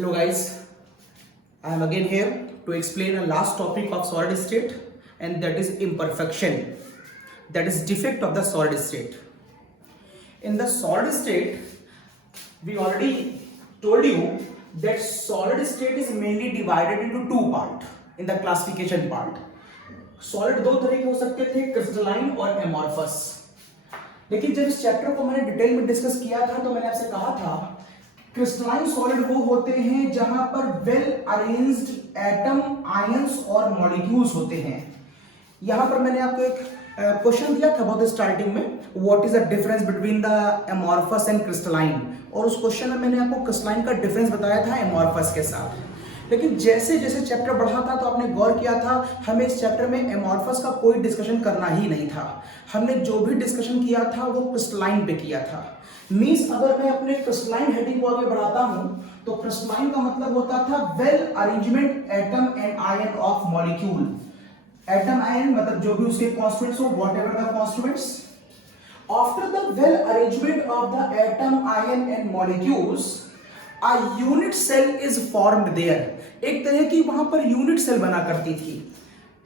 Hello guys, I am again here to explain a last topic of solid state, and that is imperfection, that is defect of the solid state. In the solid state, we already told you that solid state is mainly divided into two parts in the classification part. Solid दो तरह के हो सकते थे, crystalline और amorphous. लेकिन जब इस चैप्टर को मैंने डिटेल में डिस्कस किया था तो मैंने आपसे कहा था क्रिस्टलाइन सॉलिड वो होते हैं जहां पर वेल अरेंज्ड एटम, आयंस और मॉलिक्यूल्स होते हैं. यहां पर मैंने आपको एक क्वेश्चन दिया था बहुत स्टार्टिंग में, what is the difference between the amorphous and crystalline, और उस क्वेश्चन में मैंने आपको क्रिस्टलाइन का डिफरेंस बताया था एमॉर्फस के साथ. लेकिन जैसे जैसे चैप्टर बढ़ा था तो आपने गौर किया था हमें इस चैप्टर में एमॉर्फस का कोई डिस्कशन करना ही नहीं था. हमने जो भी डिस्कशन किया था वो क्रिस्टलाइन पे किया था. मींस अगर मैं अपने क्रिस्टलाइन हेडिंग को आगे बढ़ाता हूं तो क्रिस्टलाइन का मतलब होता था well arrangement atom and ion of molecule. Atom ion मतलब जो भी उसके कॉन्स्टिट्यूएंट्स हो, whatever the constituents. After the well arrangement of the atom, ion and molecules a unit cell is formed there. एक तरह की वहां पर यूनिट सेल बना करती थी.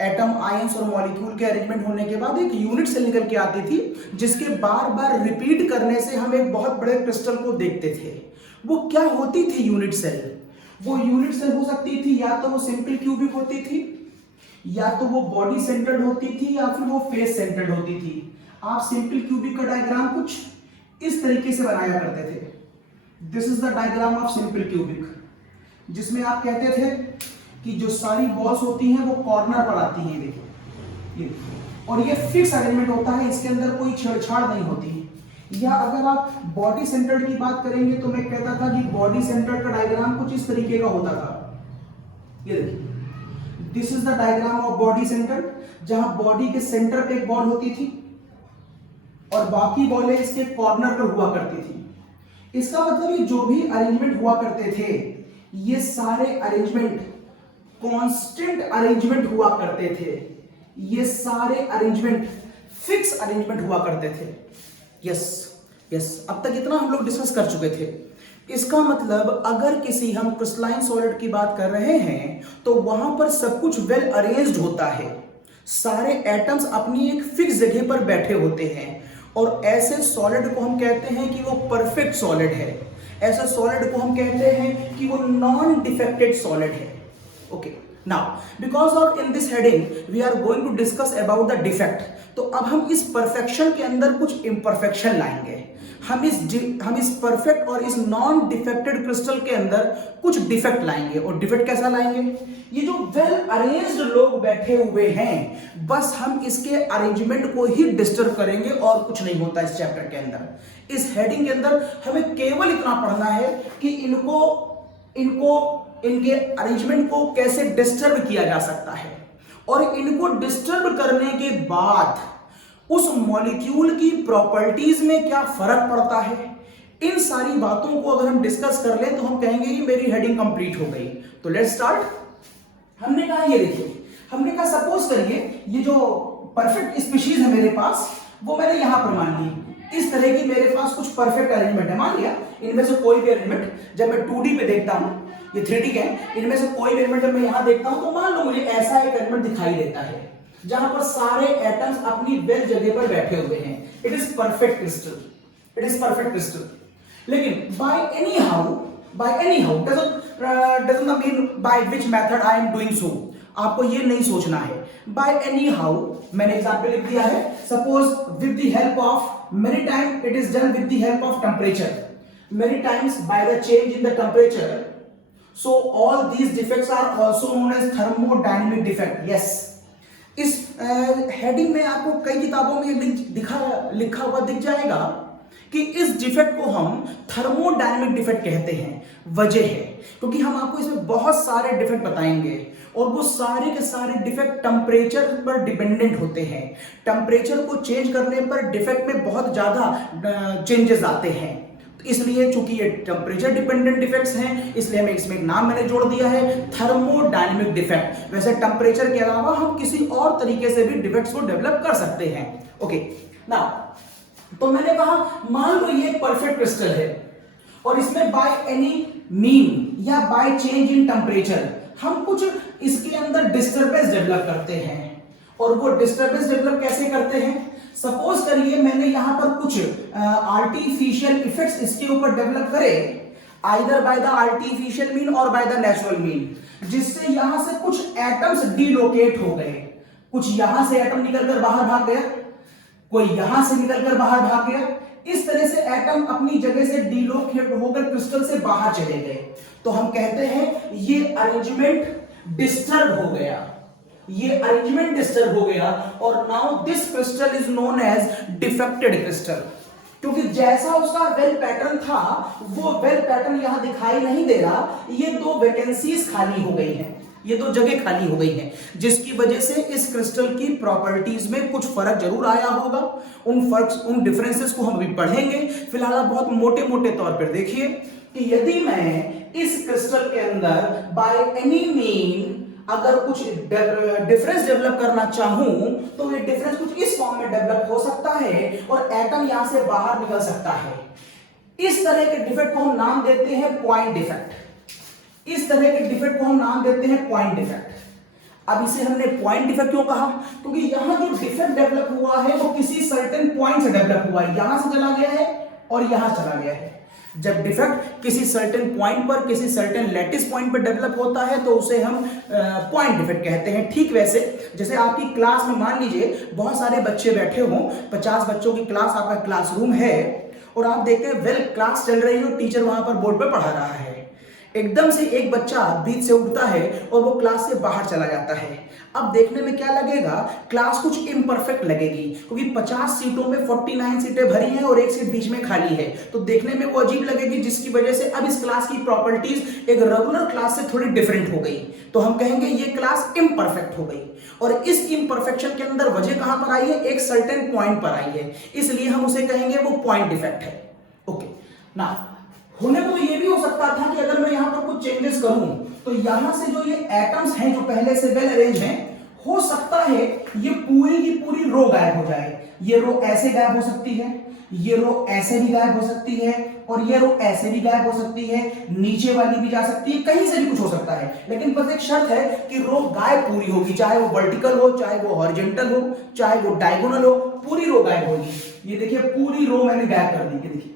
एटम, आयंस और मॉलिक्यूल के अरेंजमेंट होने के बाद एक यूनिट सेल निकल के आती थी जिसके बार बार रिपीट करने से हम एक बहुत बड़े क्रिस्टल को देखते थे. वो क्या होती थी यूनिट सेल? वो यूनिट सेल हो सकती थी या तो वो सिंपल क्यूबिक होती थी, या तो वो बॉडी सेंटर्ड होती थी, या फिर वो फेस सेंटर्ड होती थी. आप सिंपल क्यूबिक का डायग्राम कुछ इस तरीके से बनाया करते थे. This is the diagram of simple cubic, जिसमें आप कहते थे कि जो सारी बॉल्स होती हैं वो कॉर्नर पर आती हैं. देखिए ये, और ये फिक्स अरेंजमेंट होता है, इसके अंदर कोई छेड़छाड़ नहीं होती. या अगर आप बॉडी सेंटर्ड की बात करेंगे तो मैं कहता था कि बॉडी सेंटर्ड का डायग्राम कुछ इस तरीके का होता था. ये देखिए, this is the diagram of body centred, जहां बॉडी के सेंटर पे एक बॉल होती थी और बाकी बॉलें इसके कॉर्नर पर हुआ करती थी. इसका मतलब ये जो भी अरेंजमेंट हुआ करते थे ये सारे अरेंजमेंट कांस्टेंट अरेंजमेंट हुआ करते थे. ये सारे अरेंजमेंट फिक्स अरेंजमेंट हुआ करते थे. यस, अब तक इतना हम लोग डिस्कस कर चुके थे. इसका मतलब अगर किसी हम क्रिस्टलाइन सॉलिड की बात कर रहे हैं तो वहां पर सब कुछ वेल अरेंज्ड होता है. सारे एटम्स अपनी एक फिक्स जगह पर बैठे होते हैं और ऐसे सॉलिड को हम कहते हैं कि वो परफेक्ट सॉलिड है. ऐसे सॉलिड को हम कहते हैं कि वो नॉन डिफेक्टेड सॉलिड है. Okay, now because of in this heading we are going to discuss about the defect. तो अब हम इस परफेक्शन के अंदर कुछ इम्परफेक्शन लाएंगे. हम इस परफेक्ट और इस नॉन डिफेक्टेड क्रिस्टल के अंदर कुछ डिफेक्ट लाएंगे. और डिफेक्ट कैसा लाएंगे? ये जो वेल अरेंज्ड लोग बैठे हुए हैं बस हम इसके अरेंजमेंट को ही डिस्टर्ब करेंगे और कुछ नहीं होता इस चैप्टर के अंदर. इस हेडिंग के अंदर हमें केवल इतना पढ़ना है कि इनके अरेंजमेंट को कैसे डिस्टर्ब किया जा सकता है और इनको डिस्टर्ब करने के बाद उस मॉलिक्यूल की प्रॉपर्टीज में क्या फर्क पड़ता है. इन सारी बातों को अगर हम डिस्कस कर लें तो हम कहेंगे कि मेरी हेडिंग कंप्लीट हो गई. तो लेट्स स्टार्ट. हमने कहा ये देखिए, हमने कहा सपोज करिए ये जो परफेक्ट स्पीशीज है मेरे पास वो मैंने यहां पर मान ली. इस तरह की मेरे पास कुछ परफेक्ट अरेंजमेंट है. मान लिया इनमें से कोई भी अरेंजमेंट जब मैं 2D पे देखता हूं, ये 3D है, इनमें से कोई भी अरेंजमेंट जब मैं यहां देखता हूं तो मान लो मुझे ऐसा एक अरेंजमेंट दिखाई देता है जहां पर सारे एटम्स अपनी वेल जगह पर बैठे हुए हैं. It is perfect crystal. It is perfect crystal. लेकिन by any how doesn't mean by which method I am doing so. आपको ये नहीं सोचना है. by any how मैंने एग्जांपल लिख दिया है. Suppose with the help of many times it is done with the help of temperature. Many times by the change in the temperature. So all these defects are also known as thermodynamic defect. Yes. इस heading में आपको कई किताबों में लिखा हुआ दिख जाएगा कि इस डिफेक्ट को हम थर्मोडायनेमिक डिफेक्ट कहते हैं. वजह है क्योंकि हम आपको इसमें बहुत सारे डिफेक्ट बताएंगे और वो सारे के सारे डिफेक्ट टेम्परेचर पर डिपेंडेंट होते हैं. टेम्परेचर को चेंज करने पर डिफेक्ट में बहुत ज्यादा चेंजेस आते हैं. इसलिए चूंकि ये टेम्परेचर डिपेंडेंट डिफेक्ट्स हैं इसलिए हमें इसमें एक नाम मैंने जोड़ दिया है थर्मोडायनेमिक डिफेक्ट. वैसे टेम्परेचर के अलावा हम किसी और तरीके से भी डिफेक्ट्स को डेवलप कर सकते हैं. ओके, नाउ तो मैंने कहा मान लो ये परफेक्ट क्रिस्टल है और इसमें बाय एनी मीन या बाय चेंज इन टेम्परेचर हम कुछ इसके अंदर डिस्टर्बेंस डेवलप करते हैं। और वो डिस्टर्बेंस डेवलप कैसे करते हैं? सपोज करिए मैंने यहां पर कुछ आर्टिफिशियल इफेक्ट्स इसके ऊपर डेवलप करे, either by the artificial mean और बाय द नेचुरल मीन, जिससे यहां से कुछ एटम्स डिलोकेट हो गए। कुछ यहां से एटम निकलकर बाहर भाग गया, कोई यहां से निकलकर बाहर भाग गया। इस तरह से एटम अपनी जगह से डिलोकेट होकर क्रिस्टल से बाहर चले गए। तो हम कहते हैं ये अरेंजमेंट डिस्टर्ब हो गया, ये अरेंजमेंट डिस्टर्ब हो गया। और now this crystal is known as defected crystal, क्योंकि जैसा उसका वेल पैटर्न था वो वेल पैटर्न यहां दिखाई नहीं दे रहा। ये दो वैकेंसीज खाली हो गई हैं, ये दो जगह खाली हो गई हैं, जिसकी वजह से इस क्रिस्टल की प्रॉपर्टीज में कुछ फर्क जरूर आया होगा। उन डिफरेंसेस को हम अभी पढ़ेंगे। फिलहाल आप बहुत मोटे मोटे तौर पर देखिए कि यदि मैं इस क्रिस्टल के अंदर बाय एनी मीन अगर कुछ डिफरेंस डेवलप करना चाहूं तो ये डिफरेंस कुछ इस फॉर्म में डेवलप हो सकता है और एटम यहां से बाहर निकल सकता है। इस तरह के डिफेक्ट को हम नाम देते हैं पॉइंट डिफेक्ट। इस तरह के डिफेक्ट को हम नाम देते हैं पॉइंट डिफेक्ट। अब इसे हमने पॉइंट डिफेक्ट क्यों कहा? क्योंकि यहां जो डिफेक्ट डेवलप हुआ है वो किसी सर्टेन पॉइंट से डेवलप हुआ है, यहां से चला गया है और यहां चला गया है। जब डिफेक्ट किसी सर्टेन पॉइंट पर, किसी सर्टेन लैटिस पॉइंट पर डेवलप होता है तो उसे हम पॉइंट डिफेक्ट कहते हैं। ठीक वैसे जैसे आपकी क्लास में मान लीजिए बहुत सारे बच्चे बैठे हों, 50 बच्चों की क्लास, आपका क्लासरूम है और आप देखते हैं वेल क्लास चल रही हो, टीचर वहां पर बोर्ड पर पढ़ा रहा है, एकदम से एक बच्चा बीच से उठता है और वो क्लास से बाहर चला जाता है। अब देखने में क्या लगेगा? क्लास कुछ इम्परफेक्ट लगेगी, क्योंकि 50 सीटों में 49 सीटें भरी हैं और एक सीट बीच में खाली है, तो देखने में वो अजीब लगेगी, जिसकी वजह से अब इस क्लास की प्रॉपर्टीज एक रेगुलर क्लास से थोड़ी डिफरेंट हो गई। तो हम कहेंगे ये क्लास इम्परफेक्ट हो गई। और इस इम्परफेक्शन के अंदर वजह कहां पर आई है? एक सर्टेन पॉइंट पर आई है, इसलिए हम उसे कहेंगे वो पॉइंट डिफेक्ट है। ओके ना, होने को तो ये भी हो सकता था कि अगर मैं यहां पर कुछ चेंजेस करूं तो यहां से जो ये एटम्स हैं जो पहले से वेल अरेंज हैं, हो सकता है ये पूरी की पूरी रो गायब हो जाए। ये रो ऐसे गायब हो सकती है, ये रो ऐसे भी गायब हो सकती है और ये रो ऐसे भी गायब हो सकती है, नीचे वाली भी जा सकती है, कहीं से भी कुछ हो सकता है। लेकिन बस एक शर्त है कि रो गायब पूरी होगी, चाहे वो वर्टिकल हो, चाहे वो हॉरिजॉन्टल हो, चाहे वो डायगोनल हो, पूरी रो गायब होगी। ये देखिए पूरी रो मैंने गायब कर दी। ये देखिए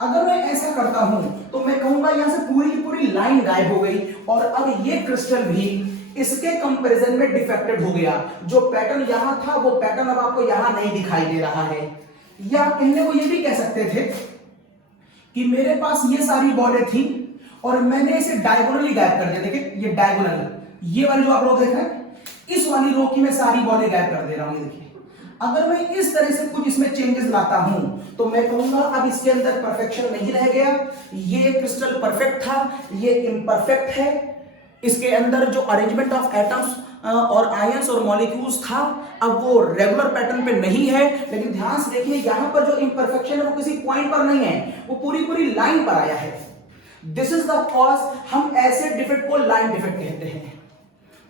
अगर मैं ऐसा करता हूं तो मैं कहूंगा यहां से पूरी की पूरी लाइन गायब हो गई और अब ये क्रिस्टल भी इसके कंपैरिजन में डिफेक्टेड हो गया। जो पैटर्न यहां था वो पैटर्न अब आपको यहां नहीं दिखाई दे रहा है। या कहने को ये भी कह सकते थे कि मेरे पास ये सारी बॉलें थी और मैंने इसे डायगोनली गायब कर दिया। देखिए ये डायगोनल, ये वाली जो आप लोग देख रहे हैं, इस वाली रो की मैं सारी बॉलें गायब कर दे रहा हूं। देखिए अगर मैं इस तरह से कुछ इसमें चेंजेस लाता हूं तो मैं कहूंगा अब इसके अंदर परफेक्शन नहीं रह गया। ये क्रिस्टल परफेक्ट था, ये इम्परफेक्ट है। इसके अंदर जो अरेंजमेंट ऑफ एटम्स और आयंस और मॉलिक्यूल्स था अब वो रेगुलर पैटर्न पे नहीं है। लेकिन ध्यान से देखिए यहां पर जो इम्परफेक्शन है वो किसी पॉइंट पर नहीं है, वो पूरी पूरी लाइन पर आया है। दिस इज द कॉज हम ऐसे डिफेक्ट को लाइन डिफेक्ट कहते हैं।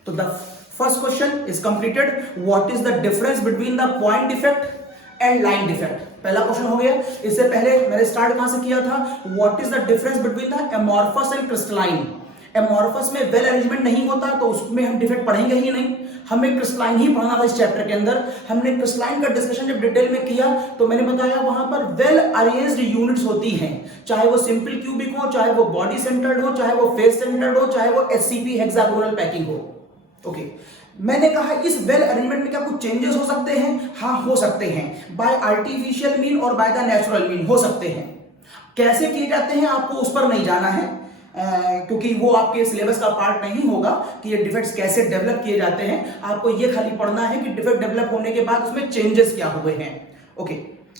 तो the first question is completed. What is the difference between the point defect and line defect? पहला क्वेश्चन हो गया। इससे पहले मैंने स्टार्ट कहां से किया था? What is the difference between the amorphous and crystalline? Amorphous में वेल अरेंजमेंट नहीं होता तो उसमें हम डिफेक्ट पढ़ेंगे ही नहीं, हमें क्रिस्टलाइन ही पढ़ना था इस चैप्टर के अंदर। हमने क्रिस्टलाइन का डिस्कशन जब डिटेल में किया तो मैंने बताया वहां पर वेल अरेंज्ड यूनिट्स होती हैं, चाहे वो सिंपल क्यूबिक हो, चाहे वो बॉडी सेंटर्ड हो, चाहे वो फेस सेंटर्ड हो, चाहे वो एचसीपी हेक्सागोनल पैकिंग हो। ओके मैंने कहा इस वेल अरेंजमेंट में क्या कुछ चेंजेस हो सकते हैं? हाँ हो सकते हैं, बाय आर्टिफिशियल मीन और बाय द नेचुरल मीन हो सकते हैं। कैसे किए जाते हैं आपको उस पर नहीं जाना है, क्योंकि वो आपके सिलेबस का पार्ट नहीं होगा कि ये डिफेक्ट्स कैसे डेवलप किए जाते हैं। आपको ये खाली पढ़ना है कि डिफेक्ट डेवलप होने के बाद उसमें चेंजेस क्या हुए हैं। ओके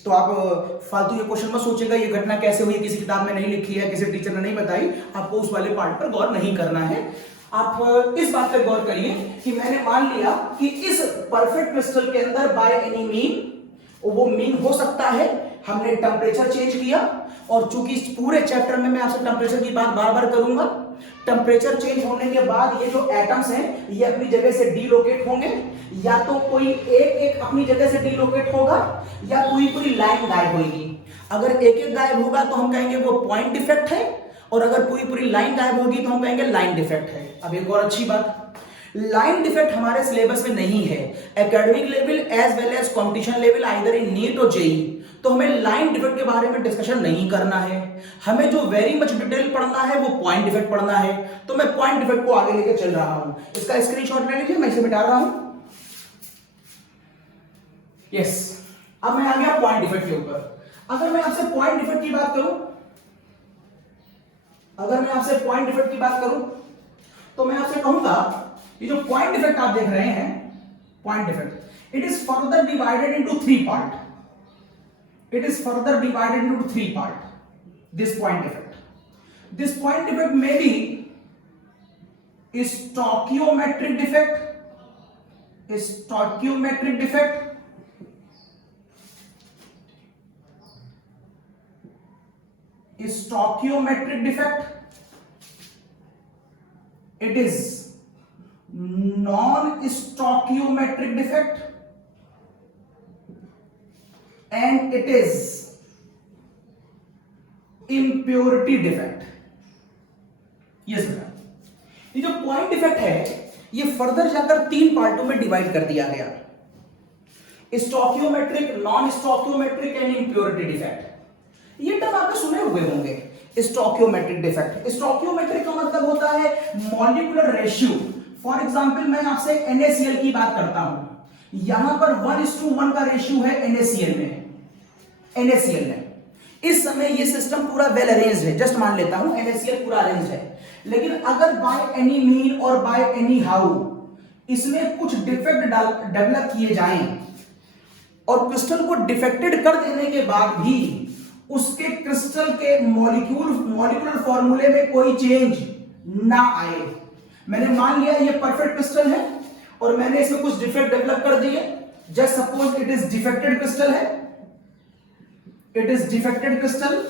तो आप फालतू ये क्वेश्चन मत सोचेगा ये घटना कैसे हुई, किसी किताब में नहीं लिखी है, किसी टीचर ने नहीं बताई, आपको उस वाले पार्ट पर गौर नहीं करना है। आप इस बात पर गौर करिए कि मैंने मान लिया कि इस परफेक्ट क्रिस्टल के अंदर बाय एनी मीन, वो मीन हो सकता है, हमने टेम्परेचर चेंज किया। और चूंकि इस पूरे चैप्टर में मैं आपसे टेम्परेचर की बात बार बार करूंगा, टेम्परेचर चेंज होने के बाद ये जो एटम्स हैं ये अपनी जगह से डीलोकेट होंगे, या तो कोई एक एक अपनी जगह से डीलोकेट होगा या पूरी पूरी लाइन गायब होगी। अगर एक एक गायब होगा तो हम कहेंगे वो पॉइंट डिफेक्ट है, और अगर पूरी पूरी लाइन गायब होगी तो हम कहेंगे लाइन डिफेक्ट है। अब एक और अच्छी बात, लाइन डिफेक्ट हमारे सिलेबस में नहीं है। Academic level as well as competition level either in NEET और जेई, तो हमें लाइन डिफेक्ट के बारे में डिस्कशन नहीं करना है। हमें जो वेरी मच डिटेल पढ़ना है वो पॉइंट डिफेक्ट पढ़ना है। तो मैं पॉइंट डिफेक्ट को आगे लेके चल रहा हूं, इसका स्क्रीनशॉट ले लीजिए, मैं इसे मिटा रहा हूं। यस, अब मैं आ गया पॉइंट डिफेक्ट के ऊपर। अगर मैं आपसे पॉइंट डिफेक्ट की बात करूं, तो मैं आपसे कहूंगा ये जो पॉइंट डिफेक्ट आप देख रहे हैं, point defect, it is further divided into three part. This point defect may be stoichiometric defect, it is non-stoichiometric defect, and it is impurity defect। Yes बेटा, ये जो पॉइंट डिफेक्ट है ये फर्दर जाकर तीन पार्टों में डिवाइड कर दिया गया, स्टोकियोमेट्रिक, नॉन स्टोकियोमेट्रिक एंड इंप्योरिटी डिफेक्ट। ये टर्म आपने सुने हुए होंगे, स्टोकियोमेट्रिक डिफेक्ट। स्टोकियोमेट्रिक का मतलब होता है मॉलिक्यूलर रेशियो। फॉर एग्जांपल मैं आपसे NaCl की बात करता हूं, यहां पर 1:1 का रेशियो है NaCl में। इस समय ये सिस्टम पूरा वेल अरेंज्ड है, जस्ट मान लेता हूं NaCl पूरा अरेंज्ड है। लेकिन अगर बाय एनी मीन और बाय एनी हाउ इसमें कुछ डिफेक्ट डेवलप किए जाएं और क्रिस्टल को डिफेक्टेड कर देने के बाद भी उसके क्रिस्टल के मॉलिक्यूलर फॉर्मूले में कोई चेंज ना आए, मैंने मान लिया ये परफेक्ट क्रिस्टल है और मैंने इसमें कुछ डिफेक्ट डेवलप कर दिए, just suppose it is defected crystal है, it is defected crystal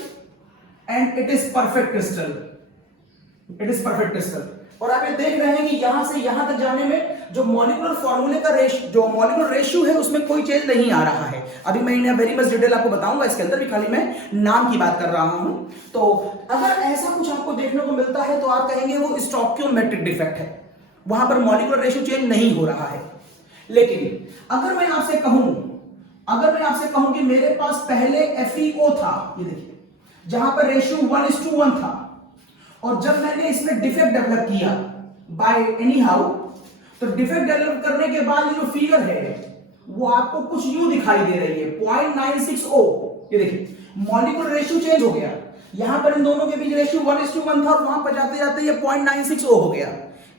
and it is perfect crystal, और आप ये देख रहे हैं कि यहां से यहां तक जाने में जो मॉलिक्यूलर फॉर्मूले का मॉलिक्यूलर रेशियो है उसमें कोई चेंज नहीं आ रहा है। अभी मैं इन्हें वेरी मच डिटेल आपको बताऊंगा, इसके अंदर भी खाली मैं नाम की बात कर रहा हूं। तो अगर ऐसा कुछ आपको देखने को मिलता है तो आप कहेंगे वो स्टोकियोमेट्रिक डिफेक्ट है, वहां पर मॉलिक्यूलर रेशियो चेंज नहीं हो रहा है। लेकिन अगर मैं आपसे कहूं कि मेरे पास पहले FeO था, ये देखिए जहां पर रेशियो 1:1 था, और जब मैंने इसमें डिफेक्ट डेवलप किया बाय एनी हाउ, तो डिफेक्ट डेवलप करने के बाद ये जो फिगर है वो आपको कुछ यूं दिखाई दे रही है 0.960। ये देखिए मॉलिक्यूलर रेशियो चेंज हो गया, यहां पर इन दोनों के बीच रेशियो 1:1 था और वहां पर जाते जाते ये 0.960 हो गया।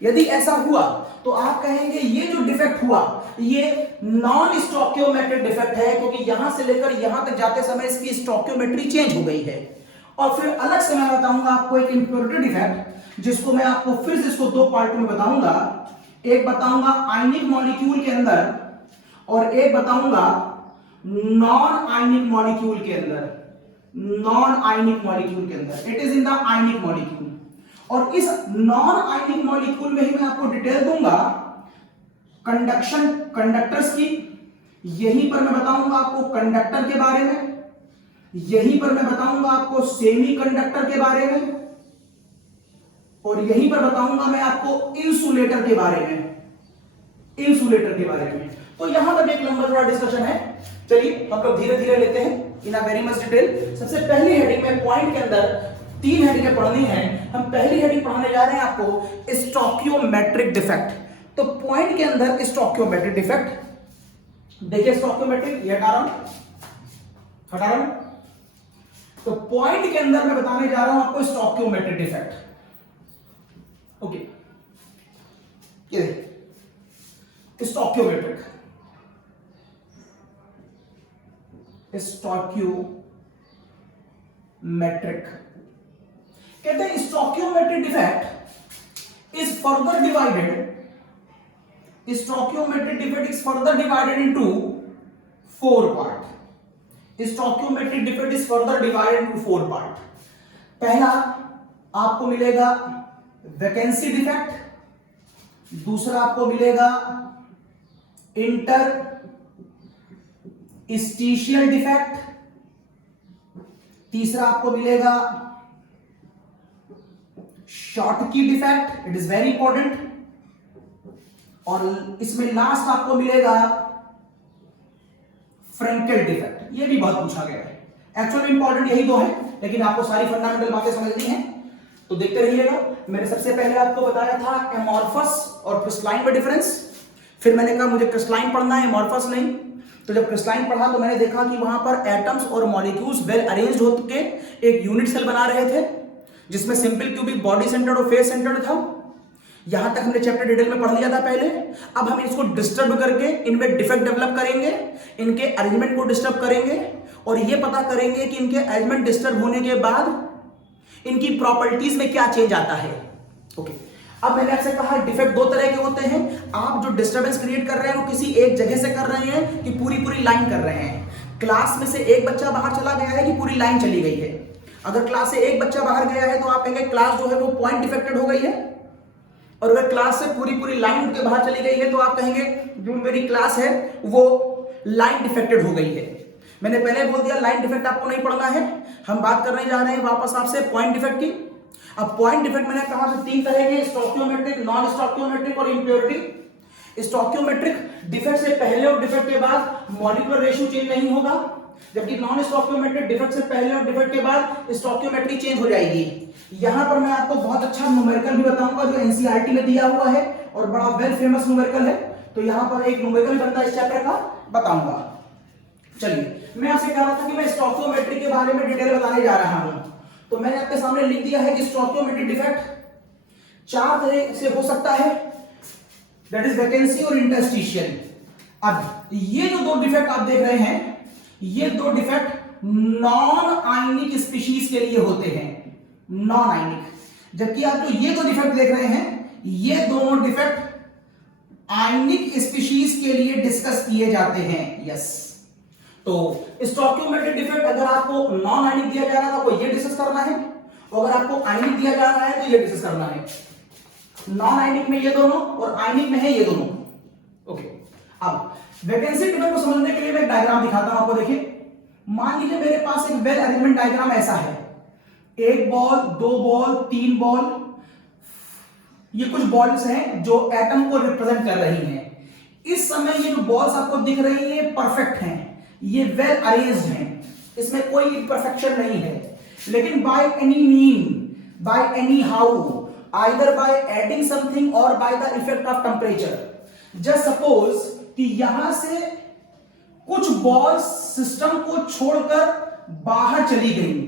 यदि ऐसा हुआ तो आप कहेंगे ये जो डिफेक्ट हुआ ये नॉन स्टोकियोमेट्रिक डिफेक्ट है, क्योंकि यहां से लेकर यहां तक जाते समय इसकी स्टोकियोमेट्री चेंज हो गई है। और फिर अलग से मैं बताऊंगा आपको एक इंप्योरिटी डिफेक्ट, जिसको मैं आपको फिर से इसको दो पार्ट में बताऊंगा। एक बताऊंगा आयनिक मॉलिक्यूल के अंदर और एक बताऊंगा नॉन आयनिक मॉलिक्यूल के अंदर। It is in the ionic molecule, और इस नॉन आयनिक मॉलिक्यूल में ही मैं आपको डिटेल दूंगा कंडक्टर्स की। यहीं पर मैं बताऊंगा आपको कंडक्टर के बारे में, यहीं पर मैं बताऊंगा आपको सेमीकंडक्टर के बारे में, और यहीं पर बताऊंगा मैं आपको इंसुलेटर के बारे में। तो यहां तक एक लंबा थोड़ा डिस्कशन है, चलिए हम लोग धीरे धीरे लेते हैं इन अ वेरी मच डिटेल। सबसे पहली हेडिंग में पॉइंट के अंदर 3 हेडिंगें पढ़नी है। हम पहली हेडिंग पढ़ने जा रहे हैं आपको स्टोकियोमेट्रिक डिफेक्ट। तो पॉइंट के अंदर स्टोकियोमेट्रिक डिफेक्ट, देखिए स्टोकियोमेट्रिक ये हटा रहा हूं। तो पॉइंट के अंदर मैं बताने जा रहा हूं आपको स्टोकियोमेट्रिक डिफेक्ट। ओके, ये स्टोकियोमेट्रिक कहते हैं stoichiometric defect is further divided into 4 part. Stoichiometric defect is further divided into 4 part. पहला आपको मिलेगा वैकेंसी डिफेक्ट, दूसरा आपको मिलेगा इंटरस्टिशियल डिफेक्ट, तीसरा आपको मिलेगा Schottky defect, it is very important. और इसमें लास्ट आपको मिलेगा फ्रेंकेल डिफेक्ट, ये भी बहुत पूछा गया है। एक्चुअली इंपॉर्टेंट यही दो है, लेकिन आपको सारी फंडामेंटल बातें समझनी है तो देखते रहिएगा। मैंने सबसे पहले आपको बताया था एमॉर्फस और क्रिस्टलाइन में डिफरेंस, फिर मैंने कहा मुझे क्रिस्टलाइन पढ़ना है, एमॉर्फस नहीं। तो जब क्रिस्टलाइन पढ़ा तो मैंने देखा कि वहां पर एटम्स और मॉलिक्यूल्स वेल अरेंज्ड होकर एक यूनिट सेल बना रहे थे, जिसमें सिंपल क्यूबिक बॉडी सेंटर्ड और फेस सेंटर्ड था। यहां तक हमने चैप्टर डिटेल में पढ़ लिया था पहले। अब हम इसको डिस्टर्ब करके इनमें डिफेक्ट डेवलप करेंगे, इनके अरेंजमेंट को डिस्टर्ब करेंगे और ये पता करेंगे कि इनके अरेंजमेंट डिस्टर्ब होने के बाद इनकी प्रॉपर्टीज में क्या चेंज आता है। ओके, अब मैंने आपसे कहा डिफेक्ट दो तरह के होते हैं। आप जो डिस्टर्बेंस क्रिएट कर रहे हैं वो किसी एक जगह से कर रहे हैं कि पूरी पूरी लाइन कर रहे हैं। क्लास में से एक बच्चा बाहर चला गया है कि पूरी लाइन चली गई है। अगर क्लास से एक बच्चा बाहर गया है तो आप कहेंगे क्लास जो है वो पॉइंट डिफेक्टेड हो गई है, और अगर क्लास से पूरी पूरी लाइन के बाहर चली गई है तो आप कहेंगे जो मेरी क्लास है वो लाइन डिफेक्टेड हो गई है। मैंने पहले बोल दिया लाइन डिफेक्ट आपको नहीं पढ़ना है, हम बात करने जा रहे हैं वापस आपसे पॉइंट डिफेक्ट की। अब पॉइंट डिफेक्ट मैंने कहा से तीन तरह के, स्टोकियोमेट्रिक, नॉन स्टोकियोमेट्रिक और इम्प्योरिटी। स्टोकियोमेट्रिक डिफेक्ट से पहले और डिफेक्ट के बाद मॉलिक्यूलर रेशियो चेंज नहीं होगा, जबकि नॉन स्टोकियोमेट्रिक डिफेक्ट से पहले और डिफेक्ट के बाद स्टोकियोमेट्री चेंज हो जाएगी। यहां पर मैं आपको बहुत अच्छा न्यूमेरिकल भी बताऊंगा जो एनसीईआरटी में दिया हुआ है और बड़ा वेल फेमस न्यूमेरिकल है। तो यहां पर एक न्यूमेरिकल बनता है इस चैप्टर का, बताऊंगा। चलिए, मैं आपसे कह रहा था कि मैं स्टोकियोमेट्री के बारे में डिटेल बताने जा रहा हूं। तो मैंने आपके सामने लिख दिया है कि स्टोकियोमेट्रिक डिफेक्ट चार तरह से हो सकता है, दैट इज वैकेंसी और इंटरस्टिशियल। अब ये जो दो डिफेक्ट आप देख रहे हैं, ये दो डिफेक्ट नॉन आयनिक स्पीशीज के लिए होते हैं, नॉन आयनिक। जबकि आप जो ये दो डिफेक्ट देख रहे हैं, ये दोनों डिफेक्ट आयनिक स्पीशीज के लिए डिस्कस किए जाते हैं। यस, तो स्टोकियोमेट्रिक डिफेक्ट अगर आपको नॉन आयनिक दिया जा रहा है तो आपको ये डिस्कस करना है, और अगर आपको आयनिक दिया जा रहा है तो ये डिस्कस करना है। नॉन आयनिक में ये दोनों और आयनिक में है ये दोनों। ओके, अब वैकेंसी डिफेक्ट को समझने के लिए मैं एक डायग्राम दिखाता हूं आपको। देखिए, मान लीजिए मेरे पास एक वेल अरेंजमेंट डायग्राम ऐसा है, एक बॉल, दो बॉल, तीन बॉल, ये कुछ बॉल्स हैं जो एटम को रिप्रेजेंट कर रही हैं। इस समय ये जो बॉल्स आपको दिख रही है परफेक्ट हैं, ये वेल अरेंज्ड हैं, इसमें कोई इम्परफेक्शन नहीं है। लेकिन by any mean, by any how, either by adding something और by the effect of temperature, just suppose कि यहां से कुछ बॉल्स सिस्टम को छोड़कर बाहर चली गई।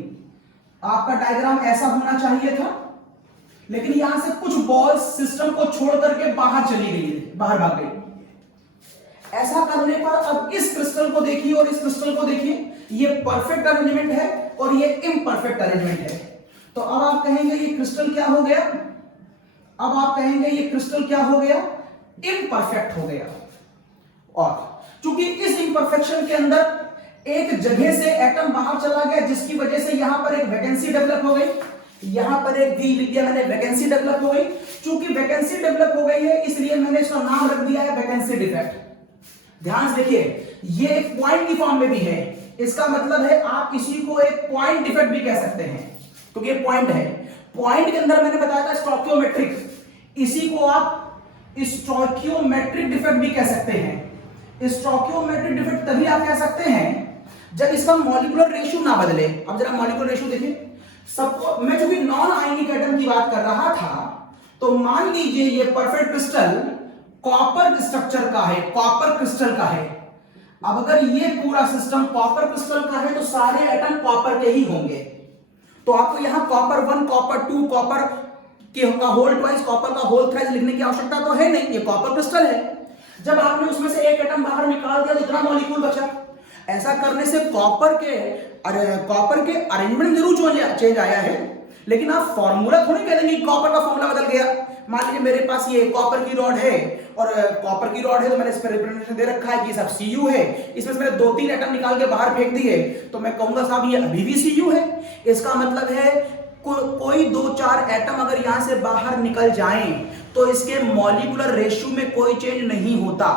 आपका डायग्राम ऐसा होना चाहिए था, लेकिन यहां से कुछ बॉल्स सिस्टम को छोड़ करके बाहर चली गई, बाहर भाग गई। ऐसा करने पर अब इस क्रिस्टल को देखिए और इस क्रिस्टल को देखिए, ये परफेक्ट अरेंजमेंट है और ये इम्परफेक्ट अरेंजमेंट है। तो अब आप कहेंगे ये क्रिस्टल क्या हो गया? अब आप कहेंगे ये क्रिस्टल क्या हो गया? इम्परफेक्ट हो गया। और चूंकि इस इम्परफेक्शन के अंदर एक जगह से एटम बाहर चला गया, जिसकी वजह से यहां पर एक वैकेंसी डेवलप हो गई, यहां पर एक वी लिख दिया मैंने, वैकेंसी डेवलप हो गई। चूंकि वैकेंसी डेवलप हो गई है इसलिए मैंने इसका नाम रख दिया है वैकेंसी डिफेक्ट। ध्यान से देखिए, ये एक पॉइंट की फॉर्म में भी है, इसका मतलब है आप इसी को एक पॉइंट डिफेक्ट भी कह सकते हैं, क्योंकि ये पॉइंट है। पॉइंट के अंदर मैंने बताया था स्टोकियोमेट्रिक, इसी को आप स्टोकियोमेट्रिक डिफेक्ट भी कह सकते हैं। स्टोकियोमेट्रिक डिफेक्ट तभी आप कह सकते हैं जब इसका मॉलिक्यूलर रेशियो ना बदले। अब जरा मॉलिक्यूलर रेशियो देखिए, सबको मैं जो भी नॉन आयनिक एटम की बात कर रहा था, तो मान लीजिए ये परफेक्ट क्रिस्टल कॉपर स्ट्रक्चर का है, कॉपर क्रिस्टल का है। अब अगर ये पूरा सिस्टम कॉपर क्रिस्टल का है तो सारे एटम कॉपर के ही होंगे। तो आपको यहां कॉपर 1, कॉपर 2, कॉपर का होल ट्वाइस, कॉपर का होल थ्राइस लिखने की आवश्यकता तो है नहीं, ये कॉपर क्रिस्टल है। जब आपने उसमें से एक एटम बाहर निकाल दिया तो इतना मॉलिक्यूल बचा। ऐसा करने से कॉपर के अरेंजमेंट जरूर चेंज आया है, लेकिन आप फॉर्मूला थोड़ी कह देंगे कॉपर का फॉर्मूला बदल गया। मान लीजिए मेरे पास ये कॉपर की रॉड है, और कॉपर की रॉड है तो मैंने इस पर रिप्रेजेंटेशन दे रखा है कि सब Cu है, इसमें से मैंने 2-3 एटम निकाल के बाहर फेंक दिए, तो मैं कहूंगा साहब ये अभी भी Cu है। इसका मतलब है कोई 2-4 एटम अगर यहां से बाहर निकल जाएं तो इसके मॉलिक्यूलर रेशियो में कोई चेंज नहीं होता,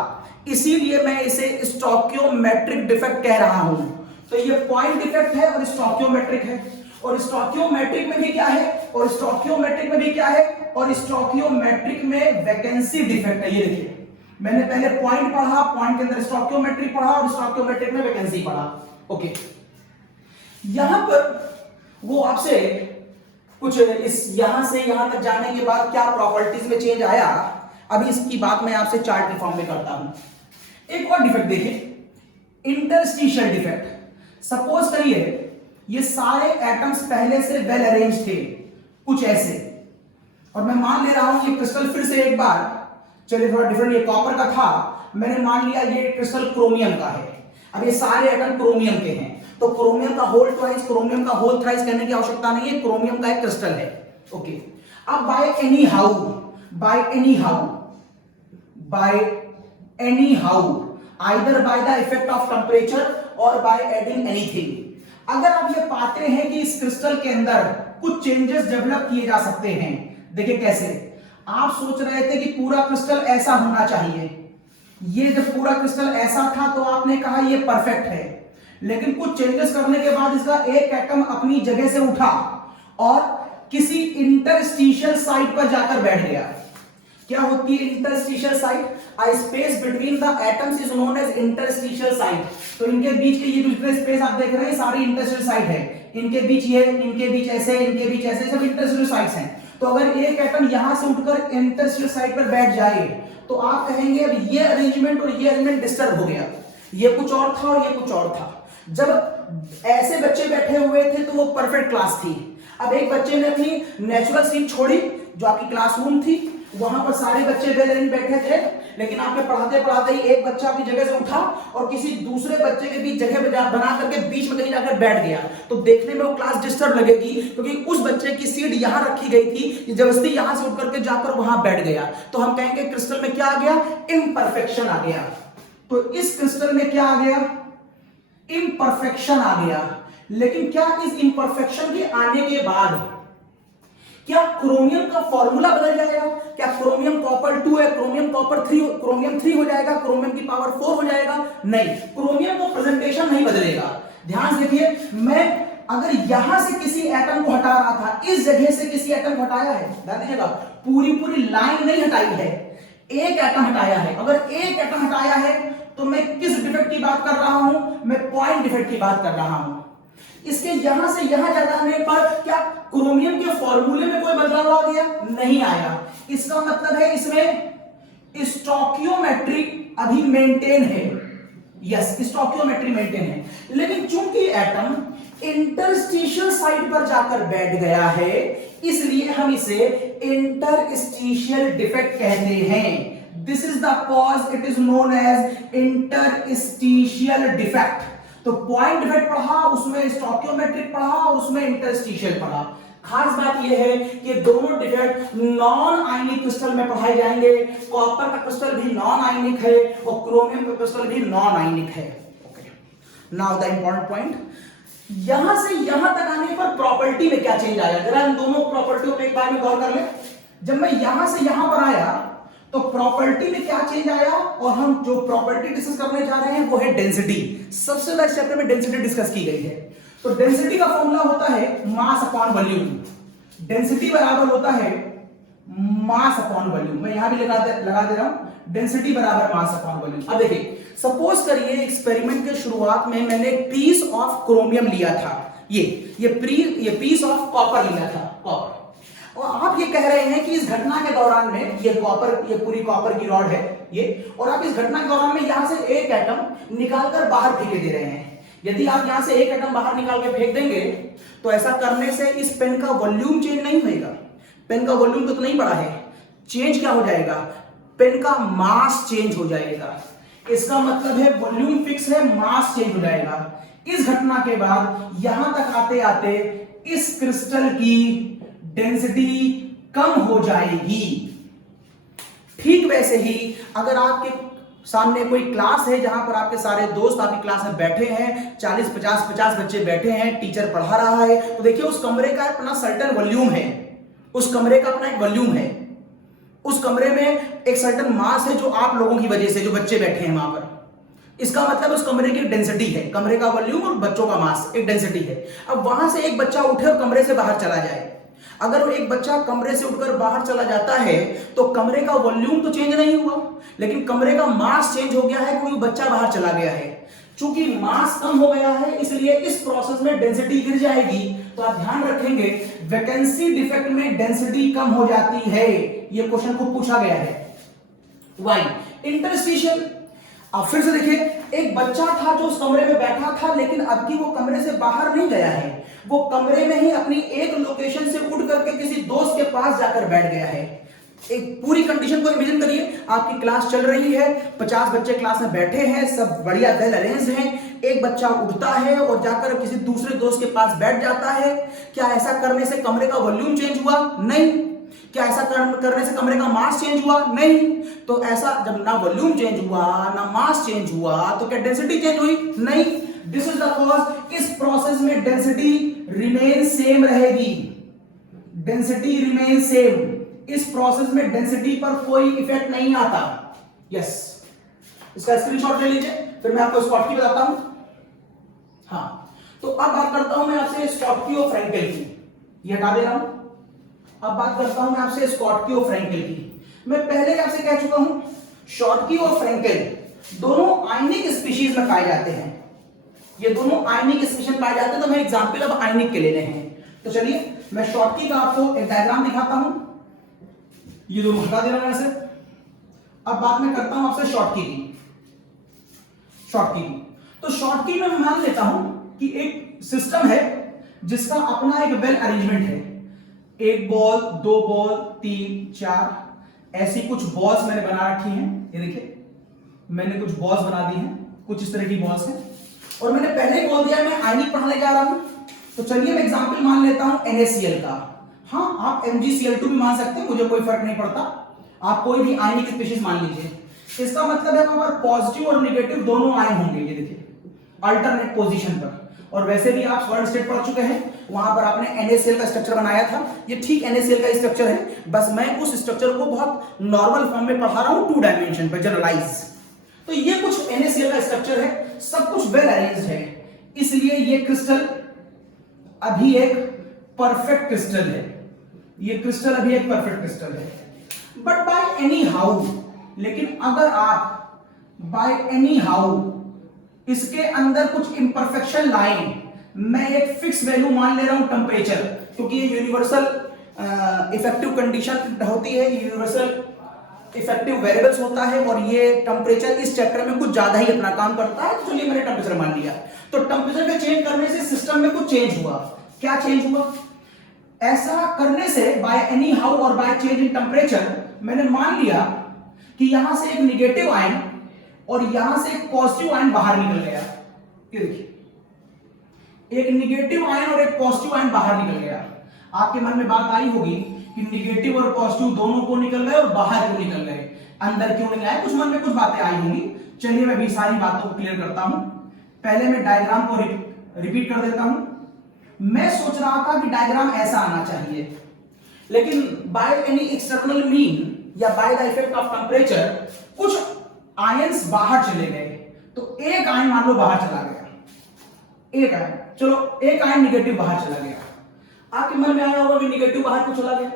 इसीलिए मैं इसे स्टोकियोमेट्रिक डिफेक्ट कह रहा हूं। तो ये पॉइंट डिफेक्ट है और स्टोकियोमेट्रिक है। और स्टोकियोमेट्रिक में भी क्या है, और स्टोकियोमेट्रिक में भी क्या है, और स्टोकियोमेट्रिक में वैकेंसी डिफेक्ट है। ये देखिए मैंने पहले पॉइंट पढ़ा, पॉइंट के अंदर स्टोकियोमेट्रिक पढ़ा और स्टोकियोमेट्रिक में वैकेंसी पढ़ा। ओके, यहां पर वो आपसे कुछ इस यहां से यहां तक जाने के बाद क्या प्रॉपर्टीज में चेंज आया, अभी इसकी बात मैं आपसे चार्ट के फॉर्म में करता हूं। एक और डिफेक्ट देखिए, इंटरस्टिशियल डिफेक्ट। सपोज करिए ये सारे एटम्स पहले से वेल अरेंज थे कुछ ऐसे, और मैं मान ले रहा हूं ये क्रिस्टल फिर से एक बार, चलिए थोड़ा डिफरेंट, ये कॉपर का था, मैंने मान लिया ये क्रिस्टल क्रोमियम का है। अब ये सारे एटम क्रोमियम के हैं, तो क्रोमियम का होल ट्वाइस, क्रोमियम का होल थ्राइस करने की आवश्यकता नहीं है, क्रोमियम का एक क्रिस्टल है। ओके, अब bye any how either bye the effect of temperature और बाय एडिंग एनीथिंग, अगर आप ये पाते हैं कि इस क्रिस्टल के अंदर कुछ चेंजेस डेवलप किए जा सकते हैं। देखिए कैसे, आप सोच रहे थे कि पूरा क्रिस्टल ऐसा होना चाहिए, ये जब पूरा क्रिस्टल ऐसा था तो आपने कहा ये परफेक्ट है, लेकिन कुछ चेंजेस करने के बाद इसका एक एटम अपनी जगह से उठा और किसी इंटरस्टिशियल साइट पर जाकर बैठ गया। क्या होती है interstitial site? A space between the atoms is known as interstitial site. तो इनके बीच के ये जो स्पेस आप देख रहे हैं सारी इंटरस्टिशियल साइट है, इनके बीच ये, इनके बीच ऐसे, इनके बीच ऐसे, सब इंटरस्टिशियल साइट्स हैं। तो अगर एक एटम यहां से उठकर इंटरस्टिशियल साइट पर बैठ जाए तो आप कहेंगे अब ये अरेंजमेंट और ये अरेंजमेंट डिस्टर्ब हो गया, ये कुछ और था और ये कुछ और था। जब ऐसे बच्चे बैठे हुए थे तो वो परफेक्ट क्लास थी। अब एक बच्चे ने अपनी नेचुरल सीट छोड़ी, जो आपकी क्लासरूम थी, वहां पर सारे बच्चे वेल अरेंज बैठे थे, लेकिन आपके पढ़ाते पढ़ाते ही एक बच्चा अपनी जगह से उठा और किसी दूसरे बच्चे के बीच जगह बना करके बीच में कहीं जाकर बैठ गया, तो देखने में वो क्लास डिस्टर्ब लगेगी, क्योंकि उस बच्चे की सीट यहां रखी गई थी, जबरदस्ती यहां से उठ करके जाकर वहां बैठ गया, तो हम कहेंगे क्रिस्टल में क्या आ गया? इम्परफेक्शन आ गया। तो इस क्रिस्टल में क्या आ गया? इम्परफेक्शन आ गया। लेकिन क्या इस इम्परफेक्शन के आने के बाद क्या क्रोमियम का फॉर्मूला बदल जाएगा? क्या क्रोमियम कॉपर 2 है, क्रोमियम कॉपर 3, क्रोमियम 3 हो जाएगा, क्रोमियम की पावर 4 हो जाएगा? नहीं, क्रोमियम का प्रेजेंटेशन नहीं बदलेगा। ध्यान से देखिए, मैं अगर यहां से किसी एटम को हटा रहा था, इस जगह से किसी एटम को हटाया है, ध्यान दीजिएगा, पूरी लाइन नहीं हटाई है, एक एटम हटाया है। अगर एक एटम हटाया है तो मैं किस डिफेक्ट की बात कर रहा हूं? मैं पॉइंट डिफेक्ट की बात कर रहा हूं। इसके यहां से यहां जाने पर क्या क्रोमियम के फॉर्मूले में कोई बदलाव आ गया? नहीं आया। इसका मतलब है इसमें स्टोकियोमेट्री अभी मेंटेन है। यस, स्टोकियोमेट्री मेंटेन है, लेकिन चूंकि एटम इंटरस्टिशियल साइट पर जाकर बैठ गया है, इसलिए हम इसे इंटरस्टिशियल डिफेक्ट कहते हैं। This is the cause it is known as interstitial defect. तो पॉइंट डिफेक्ट पढ़ा, उसमें स्टोकियोमेट्रिक पढ़ा और उसमें इंटरस्टिशियल पढ़ा। खास बात यह है कि दोनों डिफेक्ट नॉन आयनिक क्रिस्टल में पढ़ाए जाएंगे। कॉपर का क्रिस्टल भी नॉन आयनिक है और क्रोमियम का क्रिस्टल भी नॉन आयनिक है। Okay, now the important point, यहां से यहां तक आने पर प्रॉपर्टी में क्या चेंज आया, जरा इन दोनों प्रॉपर्टियों पे एक बार में गौर कर ले। जब मैं यहां से यहां पर आया तो प्रॉपर्टी में क्या चेंज आया, और हम जो प्रॉपर्टी डिस्कस करने जा रहे हैं वो है डेंसिटी। सबसे पहले चैप्टर में डेंसिटी डिस्कस की गई है। तो डेंसिटी का फॉर्मूला होता है मास अपॉन वॉल्यूम। डेंसिटी बराबर होता है मास अपॉन वॉल्यूम। मैं यहां भी लगा दे रहा हूं, डेंसिटी बराबर मास अपॉन वॉल्यूम। अब देखिए, सपोज करिए एक्सपेरिमेंट के शुरुआत में मैंने एक पीस ऑफ क्रोमियम लिया था, ये पीस ऑफ कॉपर लिया था, कॉपर, और आप ये कह रहे हैं कि इस घटना के दौरान में ये पूरी कॉपर की रॉड है ये, और आप इस घटना के दौरान में यहां से एक एटम निकालकर बाहर फेंके दे रहे हैं। यदि आप यहां से एक एटम बाहर निकाल के फेंक देंगे तो ऐसा करने से इस पेन का वॉल्यूम चेंज नहीं होगा। पेन का वॉल्यूम तो नहीं बढ़ा है, चेंज क्या हो जाएगा? पेन का मास चेंज हो जाएगा। इसका मतलब है वॉल्यूम फिक्स है, मास चेंज हो जाएगा। इस घटना के बाद यहां तक आते आते इस क्रिस्टल की डेंसिटी कम हो जाएगी। ठीक वैसे ही अगर आपके सामने कोई क्लास है जहां पर आपके सारे दोस्त आपकी क्लास में बैठे हैं, 40-50 बच्चे बैठे हैं, टीचर पढ़ा रहा है, तो देखिए उस कमरे का अपना सर्टेन वॉल्यूम है, उस कमरे का अपना एक वॉल्यूम है, उस कमरे में एक सर्टेन मास है जो आप लोगों की वजह से, जो बच्चे बैठे हैं वहां पर, इसका मतलब उस कमरे की डेंसिटी है, कमरे का वॉल्यूम और बच्चों का मास एक डेंसिटी है। अब वहां से एक बच्चा उठे और कमरे से बाहर चला जाए, अगर वो एक बच्चा कमरे से उठकर बाहर चला जाता है तो कमरे का वॉल्यूम तो चेंज नहीं हुआ, लेकिन कमरे का मास चेंज हो गया है क्योंकि बच्चा बाहर चला गया है। चूंकि मास कम हो गया है इसलिए इस प्रोसेस में डेंसिटी गिर जाएगी। तो आप ध्यान रखेंगे वैकेंसी डिफेक्ट में डेंसिटी कम हो जाती है, ये क्वेश्चन को पूछा गया है। वाई इंटरस्टिशियल, अब फिर से देखिए, एक बच्चा था जो उस कमरे में बैठा था, लेकिन अब की वो कमरे से बाहर नहीं गया है, वो कमरे में ही अपनी एक लोकेशन से उठ करके किसी दोस्त के पास जाकर बैठ गया है। एक पूरी कंडीशन को इमेजिन करिए, आपकी क्लास चल रही है, 50 बच्चे क्लास में बैठे हैं, सब बढ़िया वेल अरेंज हैं, एक बच्चा उठता है और जाकर किसी दूसरे दोस्त के पास बैठ जाता है। क्या ऐसा करने से कमरे का वॉल्यूम चेंज हुआ? नहीं। क्या ऐसा करने से कमरे का मास चेंज हुआ? नहीं। तो ऐसा जब ना वॉल्यूम चेंज हुआ ना मास चेंज हुआ तो क्या डेंसिटी चेंज हुई? नहीं। दिस इज द कॉज, इस प्रोसेस में डेंसिटी रिमेन सेम रहेगी, डेंसिटी रिमेन सेम, इस प्रोसेस में डेंसिटी पर कोई इफेक्ट नहीं आता। यस, इसका स्क्रीनशॉट ले लीजिए, फिर मैं आपको स्कॉटकी बताता हूं। हाँ, तो अब बात करता हूं मैं आपसे स्कॉटकी और फ्रैंकेल की, ये हटा दे रहा हूं। अब बात करता हूं मैं आपसे स्कॉटकी और फ्रैंकेल की। मैं पहले आपसे कह चुका हूं शॉटकी और फ्रैंकेल दोनों आयनिक स्पीशीज में पाए जाते हैं, ये दोनों आयनिक स्पीशीज पाए जाते हैं। तो मैं एग्जांपल अब आयनिक के लेने हैं, तो चलिए मैं शॉटकी का आपको एक डायग्राम दिखाता हूं, ये दोनों हटा दे रहा हूं ऐसे। अब बात मैं करता हूं आपसे शॉटकी की। तो शॉटकी में मैं मान लेता हूं कि एक सिस्टम है जिसका अपना एक वेल अरेंजमेंट है, एक बॉल, दो बॉल, तीन, चार, ऐसी कुछ बॉल्स मैंने बना रखी हैं। ये देखिए मैंने कुछ बॉल्स बना दी हैं, कुछ इस तरह की बॉल्स हैं, और मैंने पहले ही बोल दिया मैं आयनिक पढ़ाने जा रहा हूं। तो चलिए मैं एग्जांपल मान लेता हूं NaCl का। हाँ, आप MgCl2 भी मान सकते हैं, मुझे कोई फर्क नहीं पड़ता, आप कोई भी आयनिक स्पीशीज मान लीजिए। इसका मतलब है वहां पर पॉजिटिव और नेगेटिव दोनों आयन होंगे, ये देखिए अल्टरनेट पोजीशन पर। और वैसे भी आप सॉलिड स्टेट पढ़ चुके हैं, वहां पर आपने NaCl का स्ट्रक्चर बनाया था, ये ठीक NaCl का स्ट्रक्चर है, बस मैं उस स्ट्रक्चर को बहुत नॉर्मल फॉर्म में पढ़ा रहा हूं, 2 डायमेंशन पर जनरलाइज। तो ये कुछ NaCl का स्ट्रक्चर है, सब कुछ वेल अरेंज्ड है, इसलिए ये क्रिस्टल अभी एक परफेक्ट क्रिस्टल है, ये क्रिस्टल अभी एक परफेक्ट क्रिस्टल है। बट बाय एनी हाउ, लेकिन अगर आप बाय एनी हाउ इसके अंदर कुछ इंपरफेक्शन लाएं, मैं एक फिक्स वैल्यू मान ले रहा हूं टेम्परेचर, क्योंकि ये यूनिवर्सल इफेक्टिव कंडीशन होती है, यूनिवर्सल इफेक्टिव वेरिएबल्स होता है, और ये टेम्परेचर इस चैप्टर में कुछ ज्यादा ही अपना काम करता है। तो चलिए मैंने टेम्परेचर मान लिया, तो टेम्परेचर के चेंज करने से सिस्टम में कुछ चेंज हुआ। क्या चेंज हुआ? ऐसा करने से बाय एनी हाउ और बाय चेंज इन टेम्परेचर मैंने मान लिया कि यहां से एक नेगेटिव आयन और यहां से एक पॉजिटिव आयन बाहर निकल गया। ये देखिए एक नेगेटिव आयन और एक पॉजिटिव आयन बाहर निकल गया। आपके मन में बात आई होगी कि नेगेटिव और पॉजिटिव दोनों को निकल गए और बाहर क्यों निकल गए, अंदर क्यों नहीं आए, कुछ मन में कुछ बातें आई होंगी। चलिए मैं भी सारी बातों को क्लियर करता हूं। पहले मैं डायग्राम को रिपीट कर देता हूं। मैं सोच रहा था कि डायग्राम ऐसा आना चाहिए, लेकिन बाय एनी एक्सटर्नल मीन या bye the effect of temperature कुछ आयंस बाहर चले गए। तो एक आयन मान लो बाहर चला गया, एक आयन, चलो एक आयन निगेटिव बाहर चला गया। आपके मन में आया होगा कि निगेटिव बाहर क्यों चला गया,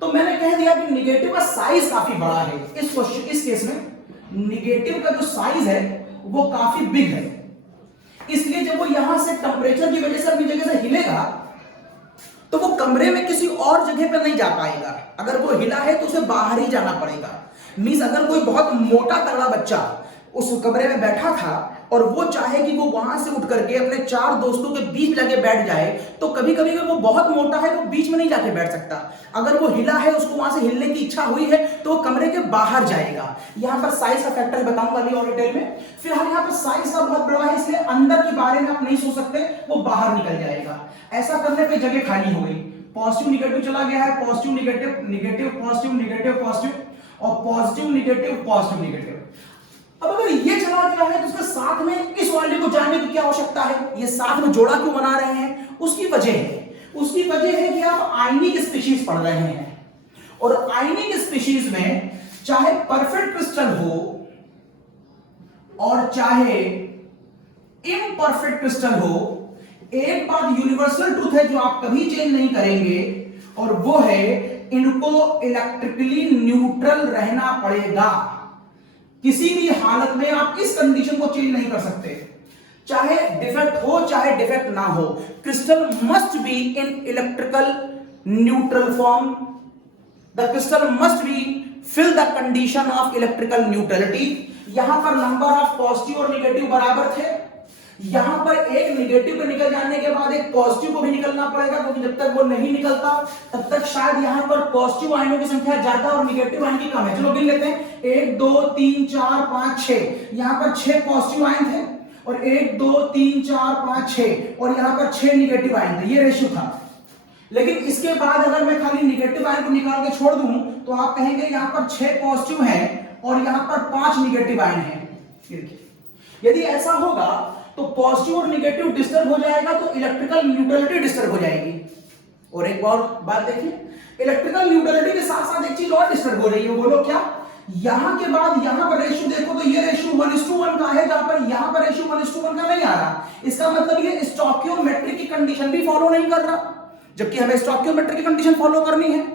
तो मैंने कह दिया कि निगेटिव का साइज काफी बड़ा है। इस केस में निगेटिव का जो साइज है वो काफी बिग है, इसलिए जब वो यहां से टेम्परेचर की वजह से अपनी जगह से हिलेगा तो वो कमरे में किसी और जगह पर नहीं जा पाएगा। अगर वो हिला है तो उसे बाहर ही जाना पड़ेगा। मींस अगर कोई बहुत मोटा तगड़ा बच्चा उस कमरे में बैठा था और वो चाहे कि वो वहां से उठ करके अपने 4 दोस्तों के बीच जाके बैठ जाए, तो कभी कभी अगर वो बहुत मोटा है तो बीच में नहीं जाके बैठ सकता। अगर वो हिला है, उसको वहां से हिलने की इच्छा हुई है, तो वो कमरे के बाहर जाएगा। यहाँ पर साइज का फैक्टर बताऊंगा अभी और डिटेल में। फिलहाल यहाँ पर साइज का बहुत बड़ा है, इसलिए अंदर के बारे में आप नहीं सोच सकते, वो बाहर निकल जाएगा। ऐसा करने पर जगह खाली हो गई, पॉजिटिव निगेटिव चला गया है, positive negative, negative positive, negative positive और पॉजिटिव निगेटिव, पॉजिटिव निगेटिव। अब अगर ये चला गया है तो उसके साथ में इस वाले को जानने की क्या आवश्यकता है, ये साथ में जोड़ा क्यों बना रहे हैं? उसकी वजह है कि आप आयनिक स्पीशीज पढ़ रहे हैं, और आयनिक स्पीशीज में चाहे परफेक्ट क्रिस्टल हो और चाहे इम्परफेक्ट क्रिस्टल हो, एक बात यूनिवर्सल ट्रूथ है जो आप कभी चेंज नहीं करेंगे, और वो है इनको इलेक्ट्रिकली न्यूट्रल रहना पड़ेगा। किसी भी हालत में आप इस कंडीशन को चेंज नहीं कर सकते, चाहे डिफेक्ट हो चाहे डिफेक्ट ना हो, crystal must be in electrical neutral form. The crystal must be fill the condition of electrical neutrality. यहां पर नंबर ऑफ पॉजिटिव और निगेटिव बराबर थे, यहां पर एक निगेटिव पे निकल जाने के बाद एक पॉजिटिव को भी निकलना पड़ेगा, क्योंकि जब तक वो नहीं निकलता तब तक शायद यहां पर पॉजिटिव आयनों की संख्या ज्यादा और निगेटिव आयन की कम है। चलो गिन लेते हैं, 1 2 3 4 5 6। यहां पर 6 पॉजिटिव आयन थे और 1 2 3 4 5 6, और यहां पर 6 निगेटिव आयन थे। ये रेशियो था। लेकिन इसके बाद अगर मैं खाली निगेटिव आयन को निकाल के छोड़ दूं तो आप कहेंगे यहां पर 6 पॉजिटिव हैं और यहां पर 5 निगेटिव आयन हैं। यदि ऐसा होगा तो पॉजिटिव और निगेटिव डिस्टर्ब हो जाएगा, तो इलेक्ट्रिकल न्यूट्रलिटी डिस्टर्ब हो जाएगी। और एक और बात देखिए, इलेक्ट्रिकल न्यूट्रलिटी के साथ साथ एक चीज और डिस्टर्ब हो रही है, बोलो क्या? यहां के बाद यहां पर रेशियो देखो तो ये रेशियो 1:1 का है, जहां पर यहां पर रेशियो 1:1 का नहीं आ रहा। इसका मतलब ये स्टोइकियोमेट्रिक की कंडीशन भी फॉलो नहीं कर रहा, जबकि हमें स्टोइकियोमेट्रिक की कंडीशन फॉलो करनी है।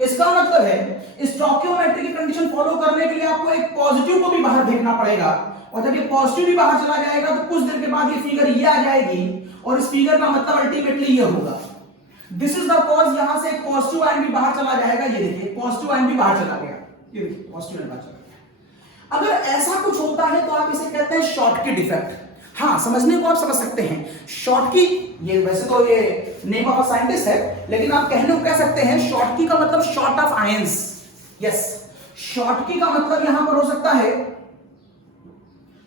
इसका मतलब है स्टोइकियोमेट्रिक की कंडीशन फॉलो करने के लिए आपको एक पॉजिटिव को भी बाहर फेंकना पड़ेगा, और जब ये पॉजिटिव भी बाहर चला जाएगा तो कुछ देर के बाद ये फिगर ये आ जाएगी, और इस फिगर का मतलब अल्टीमेटली ये होगा। This is the cause. यहां से एक पॉजिटिव आयन भी बाहर चला जाएगा, ये देखिए पॉजिटिव आयन भी बाहर चला गया, ये देखिए पॉजिटिव आयन बाहर चला गया। अगर ऐसा कुछ होता है तो आप इसे कहते हैं शॉर्टकी डिफेक्ट। हाँ, समझने को आप समझ सकते हैं शॉर्टकी, ये वैसे तो ये नेम ऑफ अ साइंटिस्ट है, लेकिन आप कहने को कह सकते हैं शॉर्टकी का मतलब short of ions. Yes, Schottky का मतलब यहां पर हो सकता है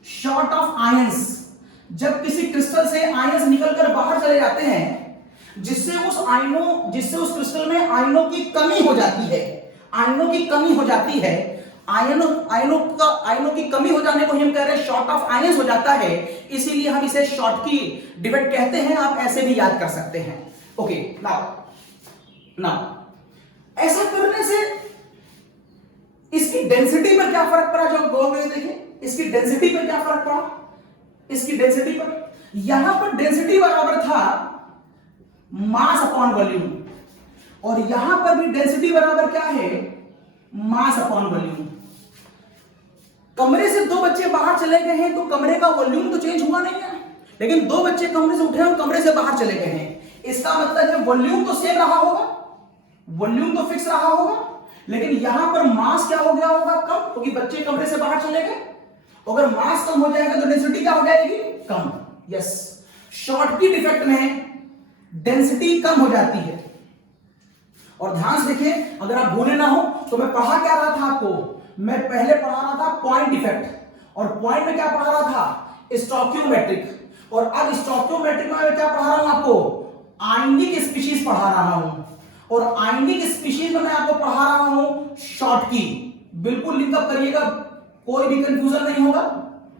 शॉर्ट ऑफ आयंस। जब किसी क्रिस्टल से आयंस निकलकर बाहर चले जाते हैं, जिससे उस क्रिस्टल में आयनों की कमी हो जाती है, आयनों की कमी हो जाती है, आयनों की कमी हो जाने को हम कह रहे हैं शॉर्ट ऑफ आयंस हो जाता है, इसीलिए हम इसे शॉर्टकी डिफेक्ट कहते हैं। आप ऐसे भी याद कर सकते हैं। ओके, नाउ ऐसा करने से इसकी डेंसिटी पर क्या फर्क पड़ा? जो गौर में देखिए, इसकी डेंसिटी पर क्या फर्क पड़ा? इसकी डेंसिटी पर, यहां पर डेंसिटी बराबर था मास अपॉन वॉल्यूम, और यहां पर भी डेंसिटी बराबर क्या है? Mass upon volume. कमरे से 2 बच्चे बाहर चले गए हैं तो कमरे का वॉल्यूम तो चेंज हुआ नहीं है, लेकिन 2 बच्चे कमरे से उठे और कमरे से बाहर चले गए हैं। इसका मतलब है वॉल्यूम तो सेम रहा होगा, वॉल्यूम तो फिक्स रहा होगा, लेकिन यहां पर मास क्या हो गया होगा? कम, क्योंकि बच्चे कमरे से बाहर चले गए। अगर मास कम हो जाएगा तो डेंसिटी क्या हो जाएगी? कम। यस, शॉर्टकी डिफेक्ट में डेंसिटी कम हो जाती है। और ध्यान से देखिए, अगर आप भूले ना हो तो मैं पढ़ा क्या रहा था आपको? मैं पहले पढ़ा रहा था पॉइंट डिफेक्ट, और पॉइंट में क्या पढ़ा रहा था? स्टोइकियोमेट्रिक। और अब स्टोइकियोमेट्रिक में मैं क्या पढ़ा रहा हूं आपको? आयनिक स्पीशीज पढ़ा रहा हूं, और आयनिक स्पीशीज में मैं आपको पढ़ा रहा हूं शॉर्टकी। बिल्कुल लिंकअप करिएगा, कोई भी कंफ्यूजन नहीं होगा।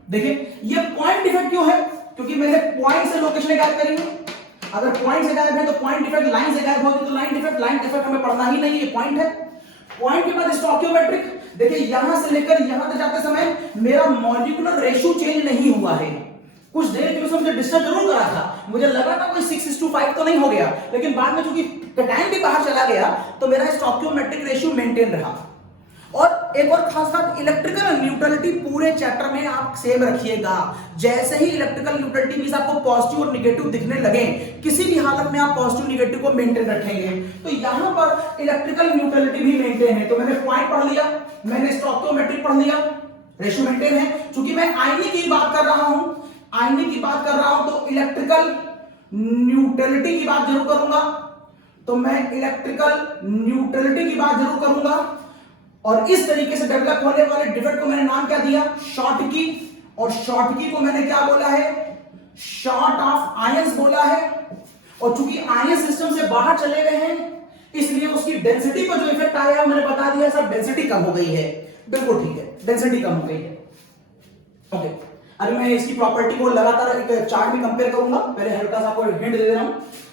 देखिए ये पॉइंट डिफेक्ट क्यों है? क्योंकि मैंने पॉइंट से लोकेशन गायब करी है। अगर पॉइंट से गायब है तो पॉइंट डिफेक्ट, लाइन से गायब होगी तो लाइन डिफेक्ट हमें पढ़ना ही नहीं है, ये पॉइंट है। पॉइंट के बाद स्टोइकियोमेट्रिक। देखिए यहां से लेकर यहां तक जाते समय मेरा मॉलिक्यूलर रेशियो चेंज नहीं हुआ है। कुछ देर के लिए मुझे डिस्टर्ब जरूर करा था, मुझे लगा था कोई 6:5 तो नहीं हो गया, लेकिन बाद में चूंकि टाइम भी बाहर चला गया तो मेरा स्टोइकियोमेट्रिक रेशियो मेंटेन रहा। और एक और खास बात, इलेक्ट्रिकल न्यूट्रलिटी पूरे चैप्टर में आप सेम रखिएगा। जैसे ही इलेक्ट्रिकल न्यूट्रलिटी मींस आपको पॉजिटिव और नेगेटिव दिखने लगे, किसी भी हालत में आप पॉजिटिव नेगेटिव को मेंटेन रखेंगे। तो यहां पर इलेक्ट्रिकल न्यूट्रलिटी भी मेंटेन है। तो मैंने पॉइंट पढ़ लिया, मैंने स्टोइकियोमेट्रिक पढ़ लिया, रेशियो मेंटेन है। क्योंकि मैं आयनिक की बात कर रहा हूं, तो इलेक्ट्रिकल न्यूट्रलिटी की बात जरूर करूंगा, तो मैं इलेक्ट्रिकल न्यूट्रलिटी की बात जरूर करूंगा। और इस तरीके से डेवलप होने वाले डिफेक्ट को मैंने नाम क्या दिया? शॉर्टकी। और शॉर्टकी को मैंने क्या बोला है? शॉर्ट ऑफ आयंस बोला है। और चूंकि आयंस सिस्टम से बाहर चले गए हैं, इसलिए उसकी डेंसिटी पर जो इफेक्ट आया मैंने बता दिया सर, डेंसिटी कम हो गई है। बिल्कुल ठीक है, डेंसिटी कम हो गई है। ओके, अभी मैं इसकी प्रॉपर्टी को लगातार एक चार्ट में कंपेयर करूंगा। पहले हल्का सा आपको हिंट दे रहा हूं।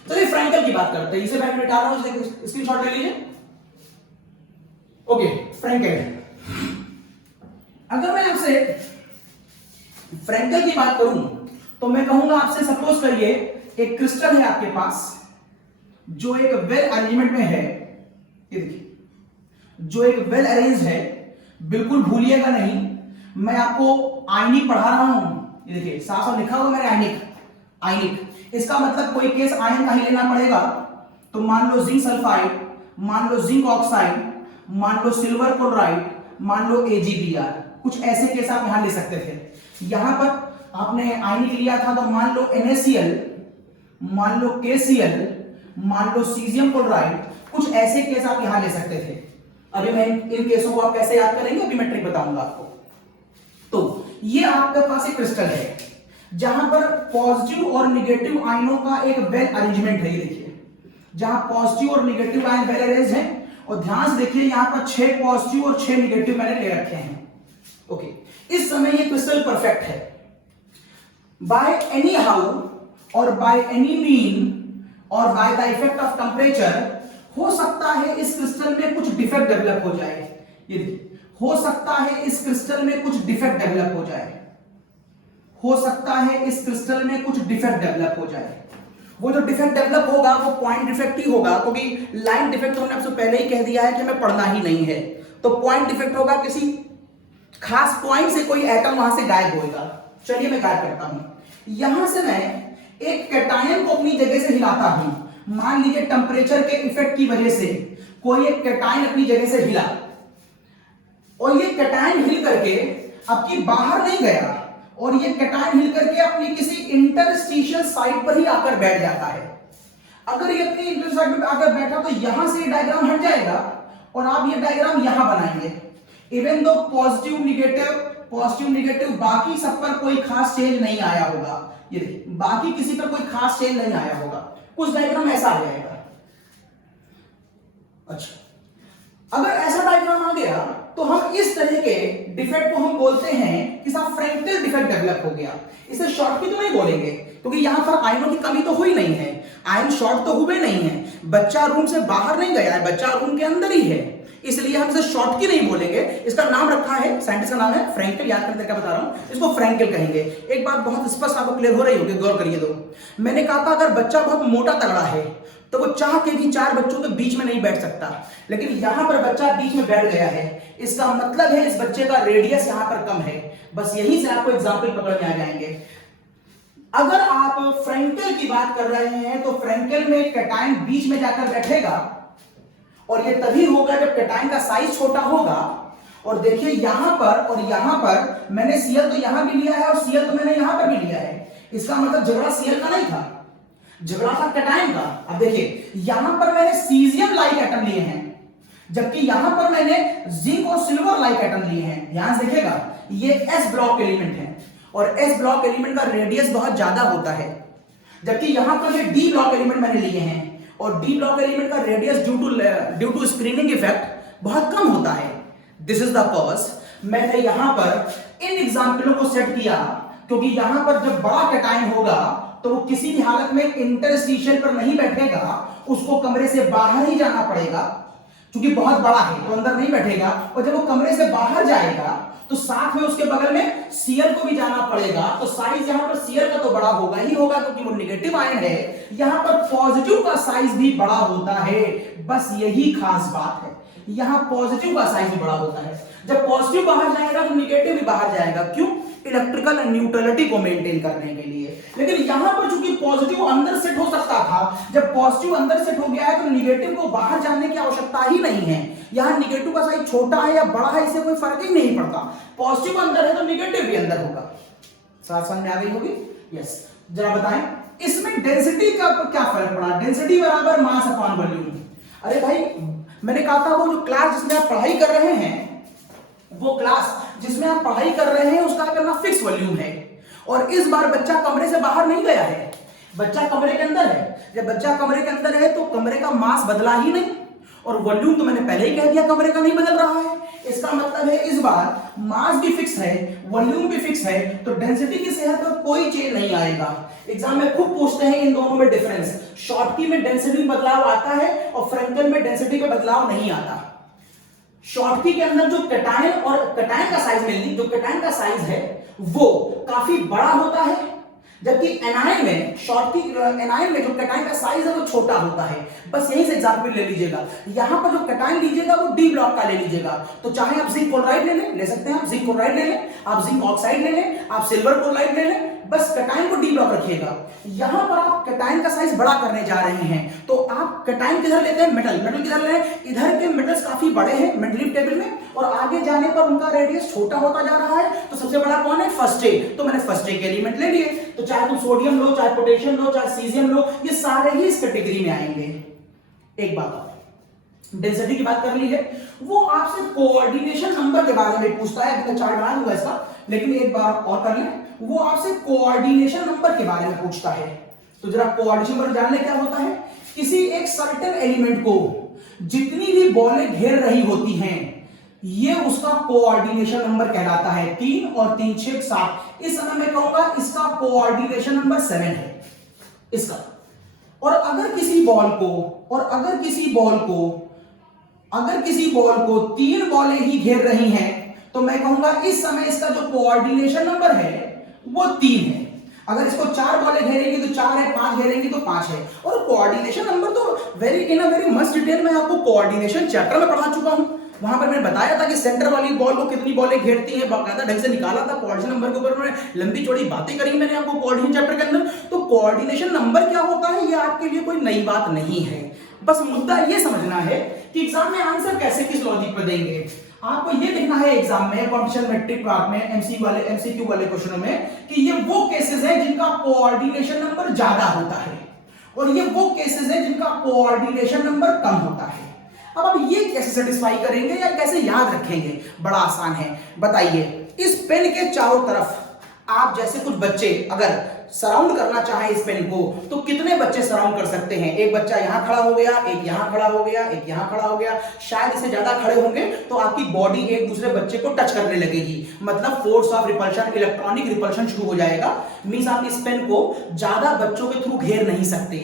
तो ये फ्रैंकल की बात करते हैं, इसे मैं मिटा रहा हूं, स्क्रीनशॉट ले लीजिए। Okay, Frenkel. अगर मैं आपसे फ्रैंकल की बात करूं तो मैं कहूंगा आपसे, सपोज करिए एक क्रिस्टल है आपके पास जो एक वेल अरेंजमेंट में है, ये देखिए, जो एक वेल अरेंज है, बिल्कुल भूलिएगा नहीं, मैं आपको आयनिक पढ़ा रहा हूं, ये देखिए साफ साफ लिखा हुआ मैंने आयनिक, आयनिक, इसका मतलब कोई केस आयन का ही लेना पड़ेगा। तो मान लो जिंक सल्फाइड, मान लो जिंक ऑक्साइड, मान लो सिल्वर क्लोराइड, मान लो AgBr, कुछ ऐसे केस आप यहां ले सकते थे। यहां पर आपने आयनिक लिया था तो मान लो NaCl, मान लो KCl, मान लो सीजियम क्लोराइड, कुछ ऐसे केस आप यहां ले सकते थे। अभी मैं इन केसों को आप कैसे याद करेंगे अभी मैं ट्रिक बताऊंगा आपको। तो ये आपके पास एक क्रिस्टल है जहां पर पॉजिटिव और निगेटिव आयनों का एक वेल अरेंजमेंट है, ये देखिए, जहां पॉजिटिव और निगेटिव आयन वेल अरेंज है, और ध्यान से देखिए यहां पर 6 पॉजिटिव और 6 निगेटिव मैंने ले रखे हैं। ओके, इस समय ये क्रिस्टल परफेक्ट है। बाय एनी हाउ और बाय एनी मीन और by the effect of temperature हो सकता है इस क्रिस्टल में कुछ डिफेक्ट डेवलप हो जाए, ये देखिए, हो सकता है इस क्रिस्टल में कुछ डिफेक्ट डेवलप हो जाए, हो सकता है इस क्रिस्टल में कुछ डिफेक्ट डेवलप हो जाए। वो जो डिफेक्ट डेवलप होगा वो पॉइंट डिफेक्ट ही होगा, क्योंकि लाइन डिफेक्ट हमने आपसे पहले ही कह दिया है कि हमें पढ़ना ही नहीं है। तो पॉइंट डिफेक्ट होगा, किसी खास पॉइंट से कोई एटम वहां से गायब होगा। चलिए मैं गायब करता हूं। यहां से मैं एक कैटायन को अपनी जगह से हिलाता हूं। मान लीजिए टेम्परेचर के इफेक्ट की वजह से कोई एक कैटायन अपनी जगह से हिला, और ये कैटायन हिल करके आपकी बाहर नहीं गया, और ये कैटायन हिल करके अपनी किसी इंटरस्टिशियल साइट पर ही आकर बैठ जाता है। अगर ये अपनी इंटरस्टिशियल साइट पर आकर बैठा तो यहां से ये डायग्राम हट जाएगा, और आप ये डायग्राम यहां बनाएंगे। इवन दो पॉजिटिव निगेटिव बाकी सब पर कोई खास चेंज नहीं आया होगा, ये देखिए, बाकी किसी पर कोई खास चेंज नहीं आया होगा, कुछ डायग्राम ऐसा आ जाएगा। अच्छा, अगर ऐसा डायग्राम आ गया तो हम इस तरह के डिफेक्ट को हम बोलते हैं कि साहब फ्रैंकल डिफेक्ट डेवलप हो गया। इसे शॉर्ट की तो नहीं बोलेंगे, क्योंकि यहां पर आयनों की कमी तो हुई नहीं है, आयन शॉर्ट तो हुए नहीं है, बच्चा रूम से बाहर नहीं गया है, बच्चा रूम के अंदर ही है, इसलिए हम इसे शॉर्ट की नहीं बोलेंगे। इसका नाम रखा है, साइंटिस्ट का नाम है फ्रैंकल, याद करने का बता रहा हूं, इसको फ्रैंकल कहेंगे। एक बात बहुत स्पष्ट आपको क्लियर हो रही होगी, गौर करिए। तो मैंने कहा था अगर बच्चा बहुत मोटा तगड़ा है तो वो चाह के भी 4 बच्चों के बीच में नहीं बैठ सकता, लेकिन यहां पर बच्चा बीच में बैठ गया है, इसका मतलब है इस बच्चे का रेडियस यहां पर कम है। बस यहीं से आपको एग्जाम्पल पकड़ में आ जाएंगे। अगर आप फ्रैंकल की बात कर रहे हैं तो फ्रैंकल में कैटायन बीच में जाकर बैठेगा, और ये तभी होगा जब कैटायन का साइज छोटा होगा। और देखिए यहां पर मैंने Cl तो यहां भी लिया है और Cl तो मैंने यहां पर भी लिया है, इसका मतलब झगड़ा Cl का नहीं था, झगड़ा था कैटायन का। अब देखिए यहां पर मैंने सीजियम लाइक एटम लिए हैं, जबकि यहां पर मैंने जिंक और सिल्वर लाइक एटम लिए हैं। ध्यान से देखिएगा, ये S ब्लॉक एलिमेंट है, और S ब्लॉक एलिमेंट का रेडियस बहुत ज्यादा होता है, जबकि यहां पर ये D ब्लॉक एलिमेंट मैंने लिए हैं, और D ब्लॉक एलिमेंट का radius due to screening effect बहुत कम होता है। This is the cause. मैंने यहां पर इन एग्जाम्पलों को सेट किया, क्योंकि यहां पर जब बड़ा कैटायन होगा तो वो किसी भी हालत में इंटरस्टिशियल पर नहीं बैठेगा, उसको कमरे से बाहर ही जाना पड़ेगा, क्योंकि बहुत बड़ा है तो अंदर नहीं बैठेगा। और जब वो कमरे से बाहर जाएगा तो साथ में उसके बगल में Cl को भी जाना पड़ेगा, तो साइज यहां पर Cl का तो बड़ा होगा ही होगा, क्योंकि वो निगेटिव आयन है। यहां पर पॉजिटिव का साइज भी बड़ा होता है, बस यही खास बात है, यहां पॉजिटिव का साइज भी बड़ा होता है। जब पॉजिटिव बाहर जाएगा तो निगेटिव भी बाहर जाएगा, क्यों? इलेक्ट्रिकल न्यूट्रलिटी को मेंटेन करने के लिए। लेकिन यहां पर चूंकि पॉजिटिव अंदर सेट हो सकता था, जब पॉजिटिव अंदर सेट हो गया है तो निगेटिव को बाहर जाने की आवश्यकता ही नहीं है। यहां निगेटिव का साइज छोटा है या बड़ा है इससे कोई फर्क ही नहीं पड़ता, पॉजिटिव अंदर है तो निगेटिव भी अंदर होगा। साथ समझ में आ गई होगी? यस। जरा बताएं इसमें डेंसिटी का क्या फर्क पड़ा? डेंसिटी बराबर मास अपॉन वॉल्यूम। अरे भाई मैंने कहा था वो जो क्लास जिसमें आप पढ़ाई कर रहे हैं, वो क्लास जिसमें आप पढ़ाई कर रहे हैं उसका करना फिक्स वॉल्यूम है, और इस बार बच्चा कमरे से बाहर नहीं गया है, बच्चा कमरे के अंदर है। जब बच्चा कमरे के अंदर है तो कमरे का मास बदला ही नहीं, और वॉल्यूम तो मैंने पहले ही कह दिया कमरे का नहीं बदल रहा है। इसका मतलब है इस बार मास भी फिक्स है, वॉल्यूम भी फिक्स है, तो डेंसिटी की सेहत पर कोई चेंज नहीं आएगा। एग्जाम में खूब पूछते हैं इन दोनों में डिफरेंस। शॉर्टकी में डेंसिटी में बदलाव आता है और फ्रैंकल में डेंसिटी में बदलाव नहीं आता। शॉर्टकी के अंदर जो कैटायन और कैटायन का साइज मिलनी, जो कैटायन का साइज है वो काफी बड़ा होता है, जबकि एनायन में शॉर्टकी एनायन में जो कैटायन का साइज है वो छोटा होता है। बस यहीं से एग्जांपल ले लीजिएगा। यहां पर जो कैटायन लीजिएगा वो डी ब्लॉक का ले लीजिएगा। तो चाहे आप जिंक क्लोराइड ले सकते हैं, आप जिंक क्लोराइड ले लें, आप जिंक ऑक्साइड ले लें, आप सिल्वर क्लोराइड ले लें, बस कैटायन को डी ब्लॉक रखिएगा। यहां पर आप कैटायन का साइज बड़ा करने जा रहे हैं तो आप कैटायन किधर लेते हैं, मेटल किधर ले रहे हैं, इधर के मेटल्स काफी बड़े हैं मेटलिक टेबल में, और आगे जाने पर उनका रेडियस छोटा होता जा रहा है। तो सबसे बड़ा कौन है, फर्स्ट ए, तो मैंने फर्स्ट ए के एलिमेंट ले लिए। तो चाहे तुम सोडियम लो, चाहे पोटेशियम लो, चाहे सीजियम लो, ये सारे ही इस कैटेगरी में आएंगे। एक बात और, डेंसिटी की बात कर ली है, वो आपसे कोऑर्डिनेशन नंबर के बारे में पूछता है। अभी मैं चार्ट बना दूंगा इसका, लेकिन एक बार और कर लें, वो आपसे कोऑर्डिनेशन नंबर के बारे में पूछता है। तो जरा कोऑर्डिनेशन नंबर जान ले क्या होता है। किसी एक सर्टेन एलिमेंट को जितनी भी बॉलें घेर रही होती हैं, ये उसका कोऑर्डिनेशन नंबर कहलाता है। 3 और 3 6 7। इस समय मैं कहूंगा इसका कोऑर्डिनेशन नंबर 7 है इसका। और अगर किसी बॉल को 3 बॉलें ही घेर रही हैं, तो मैं कहूंगा इस समय इसका जो कोऑर्डिनेशन नंबर है वो 3 है। अगर इसको 4 बॉलें घेरेंगी तो 4 है, 5 घेरेंगी तो 5 है। और कोऑर्डिनेशन नंबर तो वेरी मस्ट डिटेल में आपको कोऑर्डिनेशन चैप्टर में पढ़ा चुका हूं। वहां पर मैंने बताया था कि सेंटर वाली बॉल को कितनी बॉलें घेरती हैं, बाकायदा ढंग से निकाला था। कोऑर्डिनेशन नंबर के ऊपर मैंने लंबी चौड़ी बातें करी मैंने आपको कोऑर्डिनेशन चैप्टर के अंदर। तो कोऑर्डिनेशन नंबर क्या होता है ये आपके लिए कोई नई बात नहीं है। बस मुद्दा ये समझना है कि एग्जाम में आंसर कैसे किस लॉजिक पर देंगे। आपको ये देखना है एग्जाम में, कॉम्पिटिशन मैट्रिक पार्ट में, एमसीक्यू वाले क्वेश्चनों में, कि ये वो केसेस है जिनका कोऑर्डिनेशन नंबर ज्यादा होता है और ये वो केसेस है जिनका कोऑर्डिनेशन नंबर कम होता है। अब आप ये कैसे सेटिस्फाई करेंगे या कैसे याद रखेंगे, बड़ा आसान है। बताइए, इस पेन के चारों तरफ आप जैसे कुछ बच्चे अगर सराउंड करना चाहे इस पेन को, तो कितने बच्चे सराउंड कर सकते हैं। एक बच्चा यहां खड़ा हो गया, एक यहां खड़ा हो गया, एक यहां खड़ा हो गया, शायद इससे ज्यादा खड़े होंगे तो आपकी बॉडी एक दूसरे बच्चे को टच करने लगेगी, मतलब force of repulsion, electronic repulsion शुरू हो जाएगा। मींस आप इस पेन को ज्यादा बच्चों के थ्रू घेर नहीं सकते।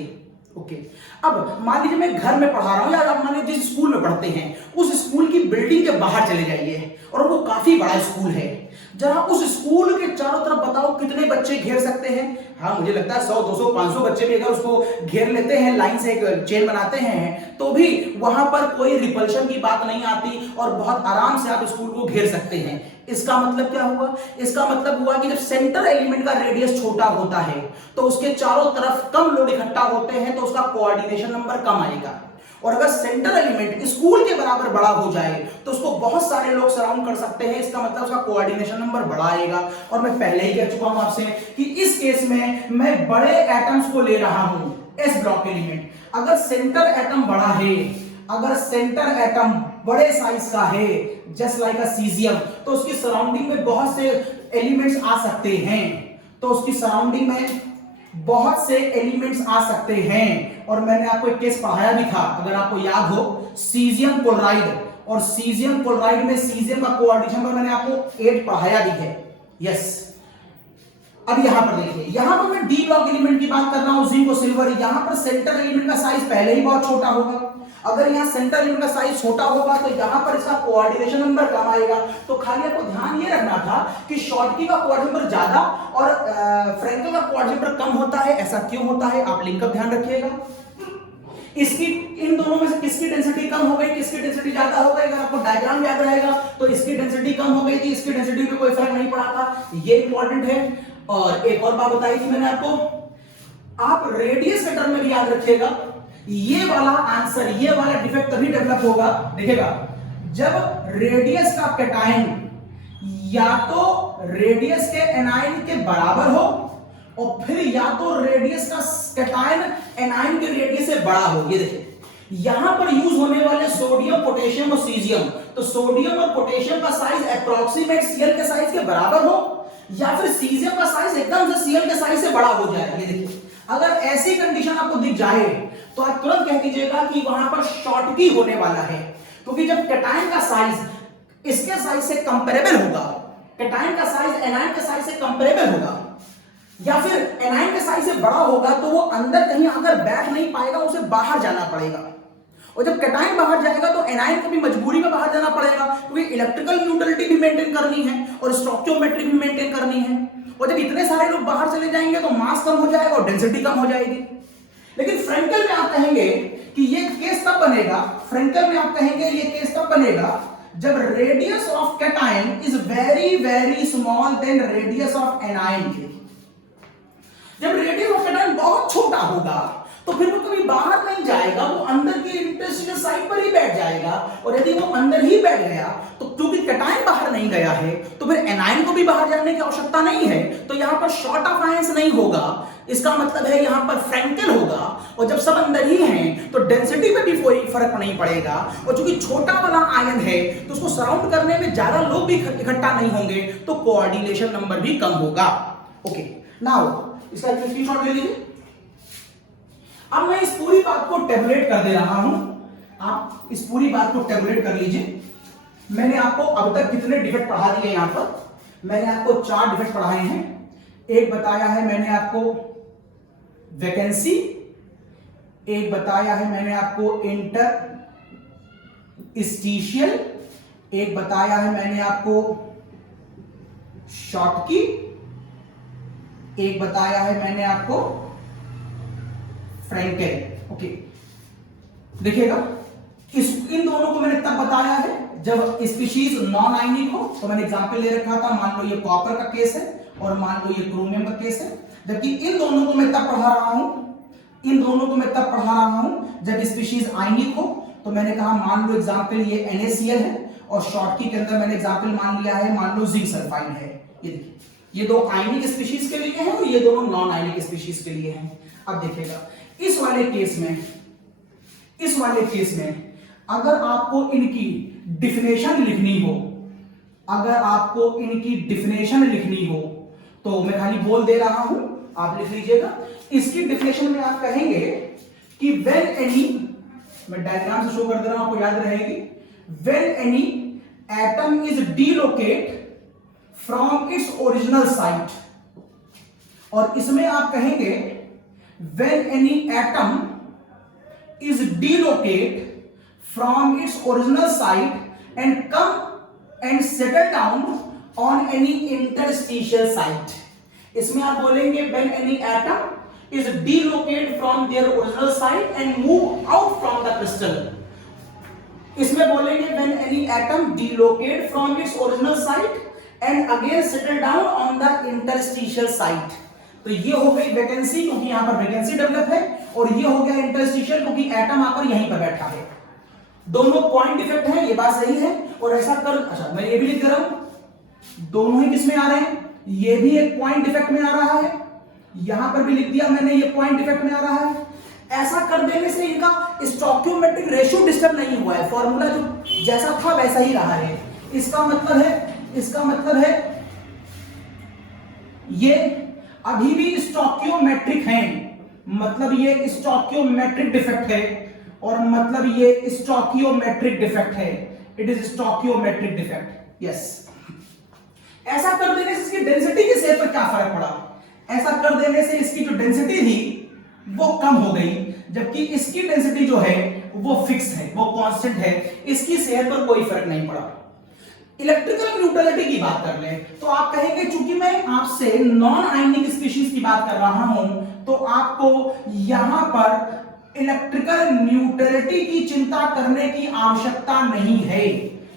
ओके, अब मान लीजिए मैं घर में पढ़ा रहा हूं, या आप मान लीजिए जिस स्कूल में पढ़ते हैं उस स्कूल की बिल्डिंग के बाहर चले जाइए और वो काफी बड़ा स्कूल है। जरा उस स्कूल के चारों तरफ बताओ कितने बच्चे घेर सकते हैं। हाँ, मुझे लगता है 100 200 500 बच्चे भी अगर उसको घेर लेते हैं, लाइन से एक चेन बनाते हैं, तो भी वहां पर कोई रिपल्शन की बात नहीं आती और बहुत आराम से आप स्कूल को घेर सकते हैं। इसका मतलब क्या हुआ, इसका मतलब हुआ कि जब सेंटर एलिमेंट का रेडियस छोटा होता है तो उसके चारों तरफ कम लोड इकट्ठा होते हैं, तो उसका कोऑर्डिनेशन नंबर कम आएगा। और अगर सेंटर एलिमेंट स्कूल के बराबर बड़ा हो जाए तो उसको बहुत सारे लोग सराउंड कर सकते हैं, इसका मतलब उसका कोऑर्डिनेशन नंबर बड़ा आएगा। और मैं पहले ही कह चुका हूं आपसे कि इस केस में मैं बड़े एटम्स को ले रहा हूं, एस ब्लॉक एलिमेंट। अगर सेंटर एटम बड़ा है, अगर सेंटर एटम बड़े साइज का है, जस्ट लाइक अ सीजियम, तो उसकी सराउंडिंग में बहुत से एलिमेंट्स आ सकते हैं। तो उसकी सराउंडिंग में बहुत से एलिमेंट्स आ सकते हैं। और मैंने आपको एक केस पढ़ाया भी था, अगर आपको याद हो, सीजियम क्लोराइड, और सीजियम क्लोराइड में सीजियम का कोऑर्डिनेशन नंबर मैंने आपको 8 पढ़ाया भी है। यस, अब यहां पर देखिए, यहां पर मैं डी ब्लॉक एलिमेंट की बात कर रहा हूं, जिंक और सिल्वर। यहां पर सेंटर एलिमेंट का साइज पहले ही बहुत छोटा होगा। अगर यहां सेंटर एलिमेंट का साइज छोटा होगा तो यहां पर इसका कोऑर्डिनेशन नंबर कम आएगा। तो खाली आपको ध्यान ये रखना था कि शॉर्टकी का कोऑर्डिनेशन नंबर ज्यादा और फ्रैंकल का कोऑर्डिनेशन नंबर कम होता है। ऐसा क्यों होता है, आप लिंक का ध्यान रखिएगा। इसकी इन दोनों में से किसकी डेंसिटी कम हो गई, किसकी डेंसिटी ज्यादा हो गई, अगर आपको डायग्राम याद रहेगा तो इसकी डेंसिटी कम हो गई थी, इसकी डेंसिटी पे कोई फर्क नहीं पड़ा था। ये इंपॉर्टेंट है। और एक और बात बताई थी मैंने आपको, आप रेडियस के टर्म में भी याद रखिएगा। ये वाला आंसर, ये वाला डिफेक्ट तभी डेवलप होगा, देखिएगा, जब रेडियस का कैटायन या तो रेडियस के एनायन के बराबर हो और फिर या तो रेडियस का कैटायन एनायन के रेडियस से बड़ा हो। ये देखिए, यहां पर यूज होने वाले सोडियम, पोटेशियम और सीजियम, तो सोडियम और पोटेशियम का साइज अप्रोक्सीमेट सीएल के साइज के बराबर हो, या फिर सीजियम का साइज एकदम से सीएल के साइज से बड़ा हो जाए। ये देखिए, अगर ऐसी कंडीशन आपको दिख जाए तो आप तुरंत कह दीजिएगा कि वहां पर शॉर्टकी होने वाला है, क्योंकि जब कैटायन का साइज इसके साइज से कंपेरेबल होगा, कैटायन का साइज एनायन के साइज से कंपेरेबल होगा, या फिर एनायन के साइज से बड़ा होगा, तो वो अंदर कहीं अगर बैठ नहीं पाएगा, उसे बाहर जाना पड़ेगा। और जब कैटायन बाहर जाएगा तो एनायन को भी मजबूरी में बाहर जाना पड़ेगा, क्योंकि इलेक्ट्रिकल न्यूट्रलिटी भी मेंटेन करनी है और स्टोइकियोमेट्री भी मेंटेन करनी है। और जब इतने सारे लोग बाहर चले जाएंगे तो मास कम हो जाएगा और डेंसिटी कम हो जाएगी। लेकिन फ्रेंकल में आप कहेंगे कि ये केस तब बनेगा, फ्रेंकल में आप कहेंगे ये केस तब बनेगा जब radius of cation is very very small then radius of anion के। जब रेडियस ऑफ कैटायन बहुत छोटा होगा तो फिर वो कभी बाहर नहीं जाएगा, वो अंदर के इंटरस्टिशियल साइड पर ही बैठ जाएगा। और यदि वो अंदर ही बैठ गया तो क्योंकि कैटायन बाहर नहीं गया है तो फिर एनायन को भी बाहर जाने की आवश्यकता नहीं है, तो यहां पर शॉर्ट ऑफ आयंस नहीं होगा। इसका मतलब है यहां पर फ्रैंकल होगा, और जब सब अंदर ही हैं तो डेंसिटी पे भी कोई फर्क नहीं पड़ेगा। और चूंकि छोटा वाला आयन है तो उसको सराउंड करने में ज्यादा लोग भी इकट्ठा नहीं होंगे, तो कोऑर्डिनेशन नंबर भी कम होगा। ओके, नाउ इसका स्क्रीनशॉट ले लीजिए। अब मैं इस पूरी बात को टेबुलेट कर दे रहा हूं, आप इस पूरी बात को टेबुलेट कर लीजिए। मैंने आपको अब तक कितने डिफेक्ट पढ़ा दिए, यहां पर मैंने आपको 4 डिफेक्ट पढ़ाए हैं। एक बताया है मैंने आपको वैकेंसी, एक बताया है मैंने आपको इंटरस्टिशियल, एक बताया है मैंने आपको शॉर्टकी, एक बताया है मैंने आपको फ्रैंकल। ओके, देखिएगा इन दोनों को मैंने तब बताया है जब स्पीशीज नॉन आयनिक हो। तो मैंने एग्जांपल ले रखा था, मान लो ये कॉपर का केस है और मान लो ये क्रोमियम का केस है। जबकि इन दोनों को मैं तब पढ़ा रहा हूं, इन दोनों को मैं तब पढ़ा रहा हूं जब स्पीशीज आयनिक हो। तो मैंने कहा मान लो एग्जांपल ये NaCl है, और शॉर्टकी के अंदर मैंने एग्जांपल मान लिया है, मान लो जिंक सल्फाइड है। ये देखिए, ये दो आयनिक स्पीशीज के लिए हैं और ये दोनों नॉन आयनिक स्पीशीज के लिए हैं। अब देखिएगा इस वाले केस में अगर आपको इनकी डिफिनेशन लिखनी हो, अगर आपको इनकी डिफिनेशन लिखनी हो तो मैं खाली बोल दे रहा हूं, आप लिख लीजिएगा। इसकी डिफिनेशन में आप कहेंगे कि व्हेन एनी, मैं डायग्राम से शो कर दे रहा हूं, आपको याद रहेगी, when any atom is dislocate from its original site. और इसमें आप कहेंगे when any atom is dislocate from its original site and come and settle down on any interstitial site. इसमें आप बोलेंगे when any atom is dislocate from their original site and move out from the crystal. इसमें बोलेंगे when any atom dislocate from its original site and again settle down on the interstitial site. तो ये हो गई vacancy, क्योंकि यहां पर vacancy develop है, और ये हो गया इंटरस्टिशियल क्योंकि एटम आकर यहीं पर बैठा है। दोनों पॉइंट डिफेक्ट है, ये बात सही है। और ऐसा कर, अच्छा मैं ये भी लिख दे रहा हूं, दोनों ही किसमें आ रहे हैं, ये भी एक पॉइंट डिफेक्ट में आ रहा है, यहां पर भी लिख दिया मैंने, ये पॉइंट डिफेक्ट में आ रहा है। ऐसा कर देने से इनका स्टोइकियोमेट्रिक रेशियो डिस्टर्ब नहीं हुआ है, फॉर्मूला जो जैसा था वैसा ही रहा है। इसका मतलब है ये अभी भी स्टोइकियोमेट्रिक हैं, मतलब ये स्टोइकियोमेट्रिक डिफेक्ट है, और मतलब ये स्टोइकियोमेट्रिक डिफेक्ट है, it is stoichiometric defect. Yes, ऐसा कर देने से इसकी डेंसिटी के शेप पर क्या फर्क पड़ा, ऐसा कर देने से इसकी जो डेंसिटी थी वो कम हो गई, जबकि इसकी डेंसिटी जो है वो फिक्स है, वो कांस्टेंट है, इसकी शेप पर कोई फर्क नहीं पड़ा। इलेक्ट्रिकल न्यूट्रलिटी की बात कर ले तो आप कहेंगे चूंकि मैं आपसे नॉन आयनिक स्पीशीज की बात कर रहा हूं तो आपको यहां पर इलेक्ट्रिकल न्यूट्रलिटी की चिंता करने की आवश्यकता नहीं है,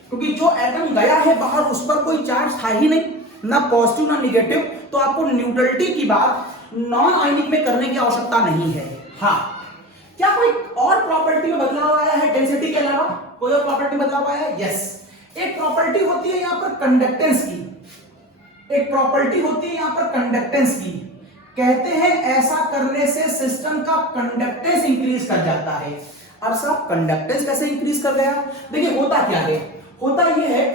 क्योंकि जो एटम गया है बाहर उस पर कोई चार्ज था ही नहीं, ना पॉजिटिव ना निगेटिव, तो आपको न्यूट्रलिटी की बात नॉन आयनिक में करने की आवश्यकता नहीं है। हाँ, क्या कोई और प्रॉपर्टी में बदलाव आया है डेंसिटी के अलावा, कोई और प्रॉपर्टी बदलाव आया है? यस, एक प्रॉपर्टी होती है यहां पर कंडक्टेंस की, एक प्रॉपर्टी होती है यहां पर कंडक्टेंस की। कहते हैं ऐसा करने से सिस्टम का कंडक्टेंस इंक्रीज कर जाता है। अब साहब कंडक्टेंस कैसे इंक्रीज कर गया? देखिए होता क्या है, होता यह है,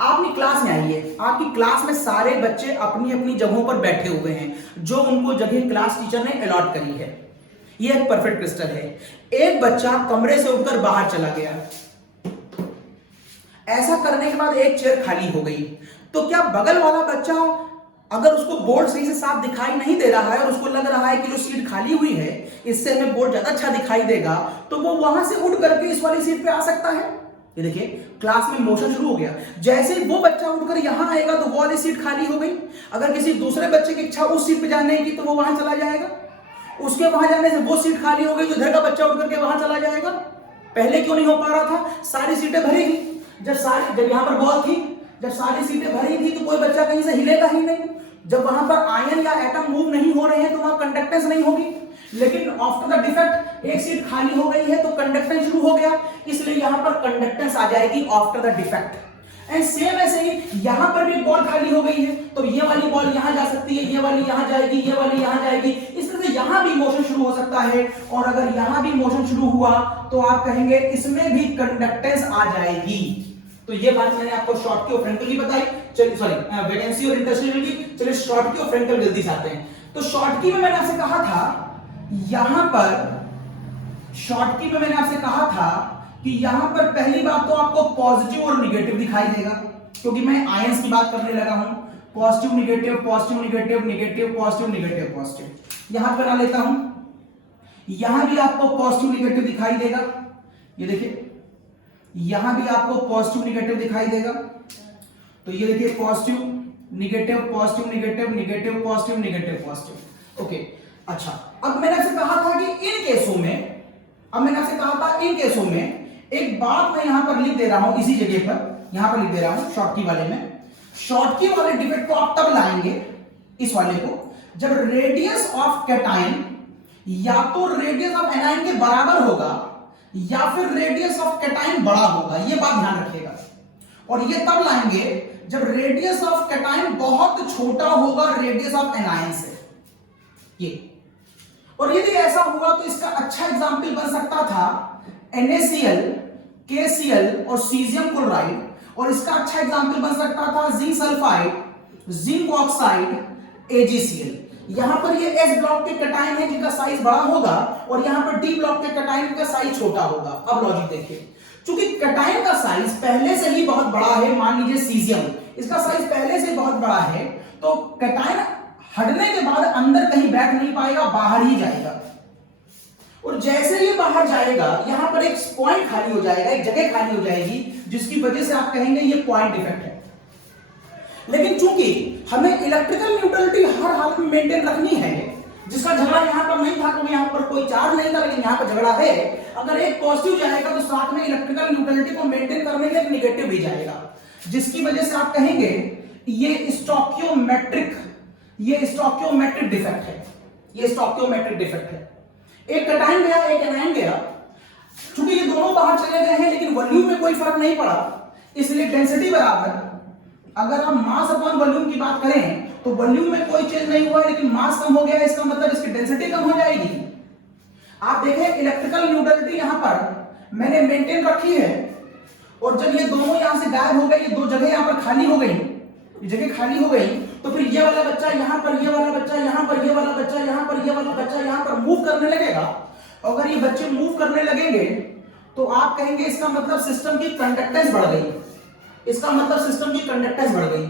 आप अपनी क्लास में आइए, आपकी क्लास में सारे बच्चे अपनी अपनी जगहों पर बैठे हुए हैं, जो उनको जगह क्लास टीचर ने अलॉट करी है। यह एक परफेक्ट क्रिस्टल है। एक बच्चा कमरे से उठकर बाहर चला गया, ऐसा करने के बाद एक चेयर खाली हो गई, तो क्या बगल वाला बच्चा अगर उसको बोर्ड सही से साफ दिखाई नहीं दे रहा है और उसको लग रहा है कि जो सीट खाली हुई है इससे हमें बोर्ड ज्यादा अच्छा दिखाई देगा, तो वो वहां से उठ करके इस वाली सीट पे आ सकता है। ये देखिए क्लास में मोशन शुरू हो गया, जैसे वो बच्चा उठकर यहां आएगा तो वो वाली सीट खाली हो गई। अगर किसी दूसरे बच्चे की इच्छा उस सीट पे जाने की तो वो वहां चला जाएगा, उसके वहां जाने से वो सीट खाली हो गई तो इधर का बच्चा उठ करके वहां चला जाएगा। पहले क्यों नहीं हो पा रहा था? सारी सीटें भरी थी। जब यहां पर बॉल थी, जब सारी सीटें भरी थी तो कोई बच्चा कहीं से हिलेगा ही नहीं। जब वहां पर आयन या एटम मूव नहीं हो रहे हैं तो वहां कंडक्टेंस नहीं होगी। लेकिन आफ्टर द डिफेक्ट एक सीट खाली हो गई है तो कंडक्टेंस शुरू हो गया, इसलिए यहां पर कंडक्टेंस आ जाएगी after the defect. And same ऐसे ही यहां पर भी बॉल खाली हो गई है तो ये वाली बॉल यहां जा सकती है, ये वाली यहां जाएगी, ये वाली यहां जाएगी। इस तरह से यहां भी मोशन शुरू हो सकता है। और अगर यहां भी मोशन शुरू हुआ तो आप कहेंगे इसमें भी कंडक्टेंस आ जाएगी। तो ये बात मैंने आपको शॉर्ट की और फ्रंटल की बताई। चलिए सॉरी वैकेंसी और इंटरस्टेशनल की। चलिए शॉर्ट की और फ्रंटल जल्दी से आते हैं। तो शॉर्ट की में मैंने आपसे कहा था यहां पर, शॉर्ट की में मैंने आपसे कहा था कि यहां पर पहली बात तो आपको पॉजिटिव और निगेटिव दिखाई देगा, क्योंकि मैं आयंस की बात करने लगा हूं। Positive negative, positive negative, negative positive, negative positive. यहां पर बना लेता हूं, यहां भी आपको पॉजिटिव निगेटिव दिखाई देगा। ये देखिए यहां भी आपको पॉजिटिव निगेटिव दिखाई देगा। तो ये देखिए positive negative, positive negative, negative positive, negative positive. Okay अच्छा, अब मैंने आपसे कहा था कि इन केसों में, अब मैंने आपसे कहा था इन केसों में एक बात मैं यहां पर लिख दे रहा हूं, इसी जगह पर यहां पर लिख दे रहा हूं शॉर्ट की वाले में। शॉर्ट की वाले डिफेक्ट को आप तब लाएंगे इस वाले को जब रेडियस ऑफ कैटायन या तो रेडियस ऑफ एनायन के बराबर होगा या फिर रेडियस ऑफ कैटायन बड़ा होगा। ये बात ध्यान रखिएगा। और ये तब लाएंगे जब रेडियस ऑफ कैटायन बहुत छोटा होगा रेडियस ऑफ एनायन से। ये और यदि ऐसा हुआ तो इसका अच्छा एग्जांपल बन सकता था NaCl, KCl और सीजियम क्लोराइड। और इसका अच्छा एग्जांपल बन सकता था zinc sulphide, zinc oxide, AgCl। यहां पर ये S ब्लॉक के कैटायन है जिनका साइज बड़ा होगा और यहां पर D ब्लॉक के कैटायन का साइज छोटा होगा। अब लॉजिक देखिए, चूंकि कैटायन का साइज पहले से ही बहुत बड़ा है, मान लीजिए सीजियम इसका साइज पहले से बहुत बड़ा है, तो कैटायन हटने के बाद अंदर कहीं बैठ नहीं पाएगा, बाहर ही जाएगा। और जैसे ही बाहर जाएगा यहां पर एक पॉइंट खाली हो जाएगा, एक जगह खाली हो जाएगी, जिसकी वजह से आप कहेंगे ये पॉइंट डिफेक्ट है। लेकिन चूंकि हमें इलेक्ट्रिकल न्यूट्रलिटी हर हालत में मेंटेन रखनी है, जिसका झगड़ा यहां पर नहीं था, क्योंकि यहां पर कोई चार्ज नहीं था, लेकिन यहां पर झगड़ा है। अगर एक पॉजिटिव जाएगा तो साथ में इलेक्ट्रिकल न्यूट्रलिटी को मेंटेन करने के लिए निगेटिव भी जाएगा, जिसकी वजह से आप कहेंगे ये स्टोकियोमेट्रिक डिफेक्ट है। ये स्टोकियोमेट्रिक डिफेक्ट है। एक कैटायन गया, एक एनायन गया, चूंकि ये दोनों बाहर चले गए हैं लेकिन वॉल्यूम में कोई फर्क नहीं पड़ा, इसलिए डेंसिटी बराबर, अगर हम मास अपॉन वॉल्यूम की बात करें तो वॉल्यूम में कोई चेंज नहीं हुआ है लेकिन मास कम हो गया है, इसका मतलब इसकी डेंसिटी कम हो जाएगी। आप देखें इलेक्ट्रिकल न्यूट्रलिटी यहां पर मैंने मेंटेन रखी है, और जब ये दोनों यहां से गायब हो गए, ये दो जगह यहां पर खाली हो गई, ये जगह खाली हो गई, तो फिर ये वाला बच्चा यहां पर, ये वाला बच्चा यहां पर, ये वाला बच्चा यहां पर, ये वाला बच्चा यहां पर मूव करने लगेगा। अगर ये बच्चे मूव करने लगेंगे तो आप कहेंगे इसका मतलब सिस्टम की कंडक्टेंस बढ़ गई, इसका मतलब सिस्टम की कंडक्टेंस बढ़ गई।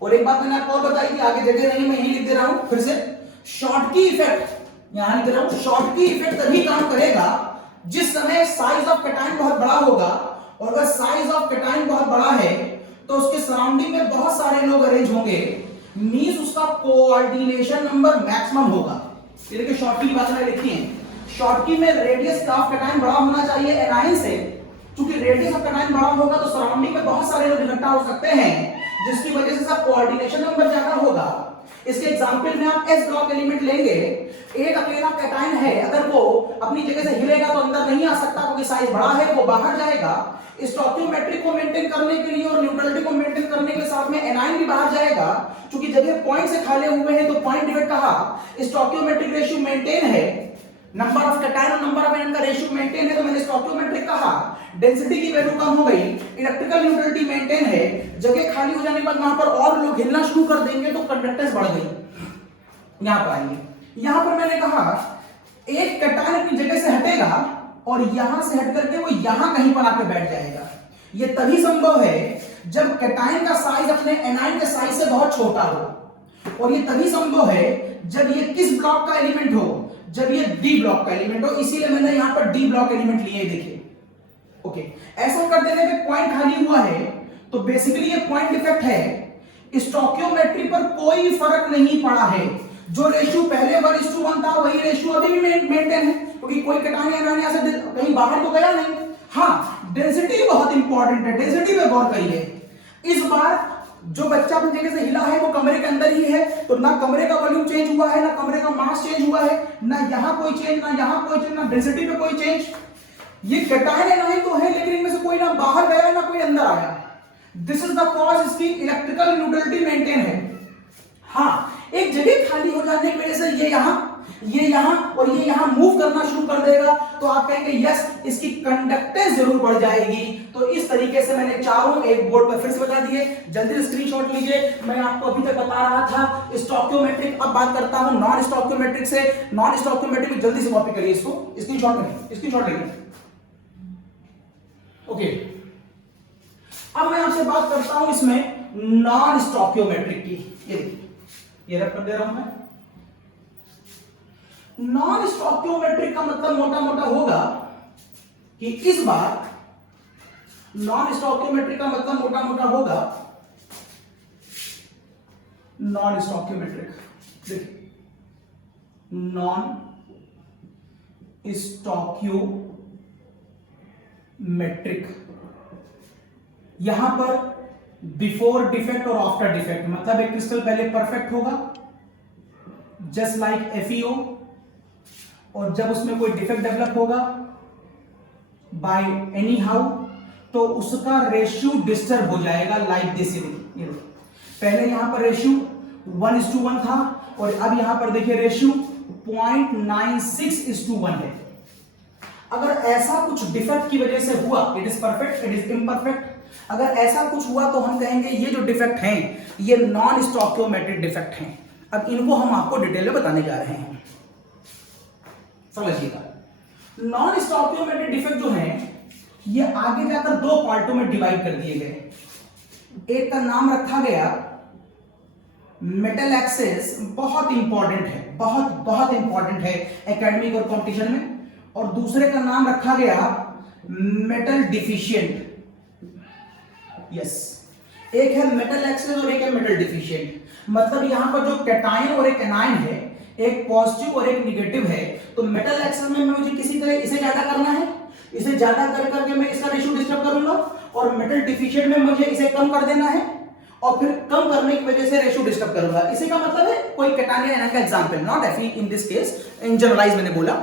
और एक बात मैंने आपको और बताई थी, आगे जगह नहीं, मैं यही लिख दे रहा हूं फिर से, शॉर्टकी इफेक्ट यहां लिख रहा हूं। शॉर्टकी इफेक्ट तभी काम करेगा जिस समय साइज ऑफ कैटायन बहुत बड़ा होगा, और अगर साइज ऑफ कैटायन बहुत बड़ा है तो उसके सराउंडिंग में बहुत सारे लोग अरेंज होंगे, मींस उसका कोऑर्डिनेशन नंबर मैक्सिमम होगा। ये देखिए शॉर्टकी की बात मैंने लिखी है। शॉर्टकी में रेडियस ऑफ कैटायन बड़ा होना चाहिए एनायन से, क्योंकि रेडियस ऑफ कैटायन बड़ा होगा तो सराउंडिंग में बहुत सारे लोग इकट्ठा हो सकते हैं, जिसकी वजह से सब कोऑर्डिनेशन नंबर ज्यादा होगा। इसके एग्जांपल में आप S ब्लॉक एलिमेंट लेंगे, एक अकेला कैटायन है, अगर वो अपनी जगह से हिलेगा तो अंदर नहीं आ सकता क्योंकि साइज बड़ा है, वो बाहर जाएगा। स्टोकियोमेट्रिक को मेंटेन करने के लिए और न्यूट्रलिटी को मेंटेन करने के साथ में एनायन भी बाहर जाएगा, क्योंकि जगह पॉइंट से खाली हुए हैं तो पॉइंट डिफेक्ट कहा। स्टोकियोमेट्रिक रेशियो मेंटेन है, नंबर ऑफ कैटायन और नंबर ऑफ एनायन का रेशियो मेंटेन है, तो मैंने स्टोकियोमेट्रिक कहा। डेंसिटी की वैल्यू कम हो गई, इलेक्ट्रिकल न्यूट्रलिटी मेंटेन है, जगह खाली हो जाने के बाद वहां पर और लोग हिलना शुरू कर देंगे तो कंडक्टेंस बढ़ गई। यहां पर आइए, यहां पर मैंने कहा एक कैटायन अपनी जगह से हटेगा और यहां से हट करके वो यहां कहीं पर आकर बैठ जाएगा। ये तभी संभव है जब कैटायन का साइज अपने एनायन के साइज से बहुत छोटा हो, और ये तभी संभव है जब ये किस ब्लॉक का एलिमेंट हो, जब ये डी ब्लॉक का एलिमेंट हो, इसीलिए मैंने यहां पर डी ब्लॉक एलिमेंट लिए, देखिए। ओके, ऐसा कर देने पे पॉइंट खाली हुआ है, तो बेसिकली ये पॉइंट डिफेक्ट है। स्टोकियोमेट्री पर कोई फर्क नहीं पड़ा है, जो रेशियो पहले 1:1 था वही रेशियो अभी भी मेंटेन है, क्योंकि कोई कैटायन एनायन से कहीं बाहर तो गया नहीं। हाँ, डेंसिटी बहुत इंपॉर्टेंट है, डेंसिटी पे गौर करिए। इस बार जो बच्चा अपनी जगह से हिला है वो कमरे के अंदर ही है, तो ना कमरे का वॉल्यूम चेंज हुआ है, ना कमरे का मास चेंज हुआ है, ना यहां कोई चेंज, ना यहां कोई चेंज, ना डेंसिटी पे कोई चेंज। ये कैटायन एनायन तो है, लेकिन इनमें से कोई ना बाहर गया ना कोई अंदर आया। दिस इज द कॉज, इसकी इलेक्ट्रिकल न्यूट्रलिटी मेंटेन है। हाँ, एक जगह खाली हो जाने की वजह से ये यहां और ये यहां मूव करना शुरू कर देगा, तो आप कहेंगे यस, इसकी कंडक्टेंस जरूर बढ़ जाएगी। तो इस तरीके से मैंने चारों एक बोर्ड पर फिर से बता दिए, जल्दी स्क्रीनशॉट लीजिए। मैं आपको अभी तक बता रहा था स्टोकियोमेट्रिक, अब बात करता हूं नॉन स्टोकियोमेट्रिक से। नॉन स्टोकियोमेट्रिक में जल्दी से कॉपी करिए इसको, स्क्रीनशॉट लीजिए। ओके, अब मैं आपसे बात करता हूं इसमें नॉन स्टोकियोमेट्रिक की। ये देखिए, ये रख कर दे रहा हूं मैं। नॉन स्टोकियोमेट्रिक का मतलब मोटा मोटा होगा कि इस बार नॉन स्टोकियोमेट्रिक का मतलब मोटा मोटा होगा, नॉन स्टोकियोमेट्रिक, देखिए, नॉन स्टोकियोमेट्रिक, यहां पर बिफोर डिफेक्ट और आफ्टर डिफेक्ट, मतलब एक क्रिस्टल पहले परफेक्ट होगा जस्ट लाइक FeO, और जब उसमें कोई डिफेक्ट डेवलप होगा बाय एनी हाउ, तो उसका रेशियो डिस्टर्ब हो जाएगा लाइक दिस। ये पहले यहां पर रेशियो 1:1 था, और अब यहां पर देखिए रेशियो 0.96:1 है। अगर ऐसा कुछ डिफेक्ट की वजह से हुआ, it is perfect, it is imperfect, अगर ऐसा कुछ हुआ तो हम कहेंगे ये जो डिफेक्ट हैं ये नॉन स्टोकियोमेट्रिक डिफेक्ट हैं। अब इनको हम आपको डिटेल में बताने जा रहे हैं, समझिएगा। नॉन स्टोकियोमेट्रिक डिफेक्ट जो हैं ये आगे जाकर दो पार्टों में डिवाइड कर दिए गए। एक का नाम रखा गया मेटल एक्सेस, बहुत इंपॉर्टेंट है, बहुत बहुत इंपॉर्टेंट है एकेडमिक और कंपटीशन में, और दूसरे का नाम रखा गया मेटल डिफिशिएंट। यस, एक है मेटल एक्सेस और एक है मेटल डिफिशिएंट। मतलब यहां पर जो कैटायन और एक एनायन है, एक पॉजिटिव और एक निगेटिव है, तो मेटल एक्सेस में मुझे किसी तरह इसे ज्यादा करना है, इसे ज्यादा कर करके मैं इसका रेशियो डिस्टर्ब करूंगा, और मेटल डिफिशिएंट में मुझे इसे कम कर देना है, और फिर कम करने की वजह से रेशियो डिस्टर्ब करूंगा। इसी का मतलब है कोई कैटायन एनायन का example, not Fe in this case, in generalize मैंने बोला।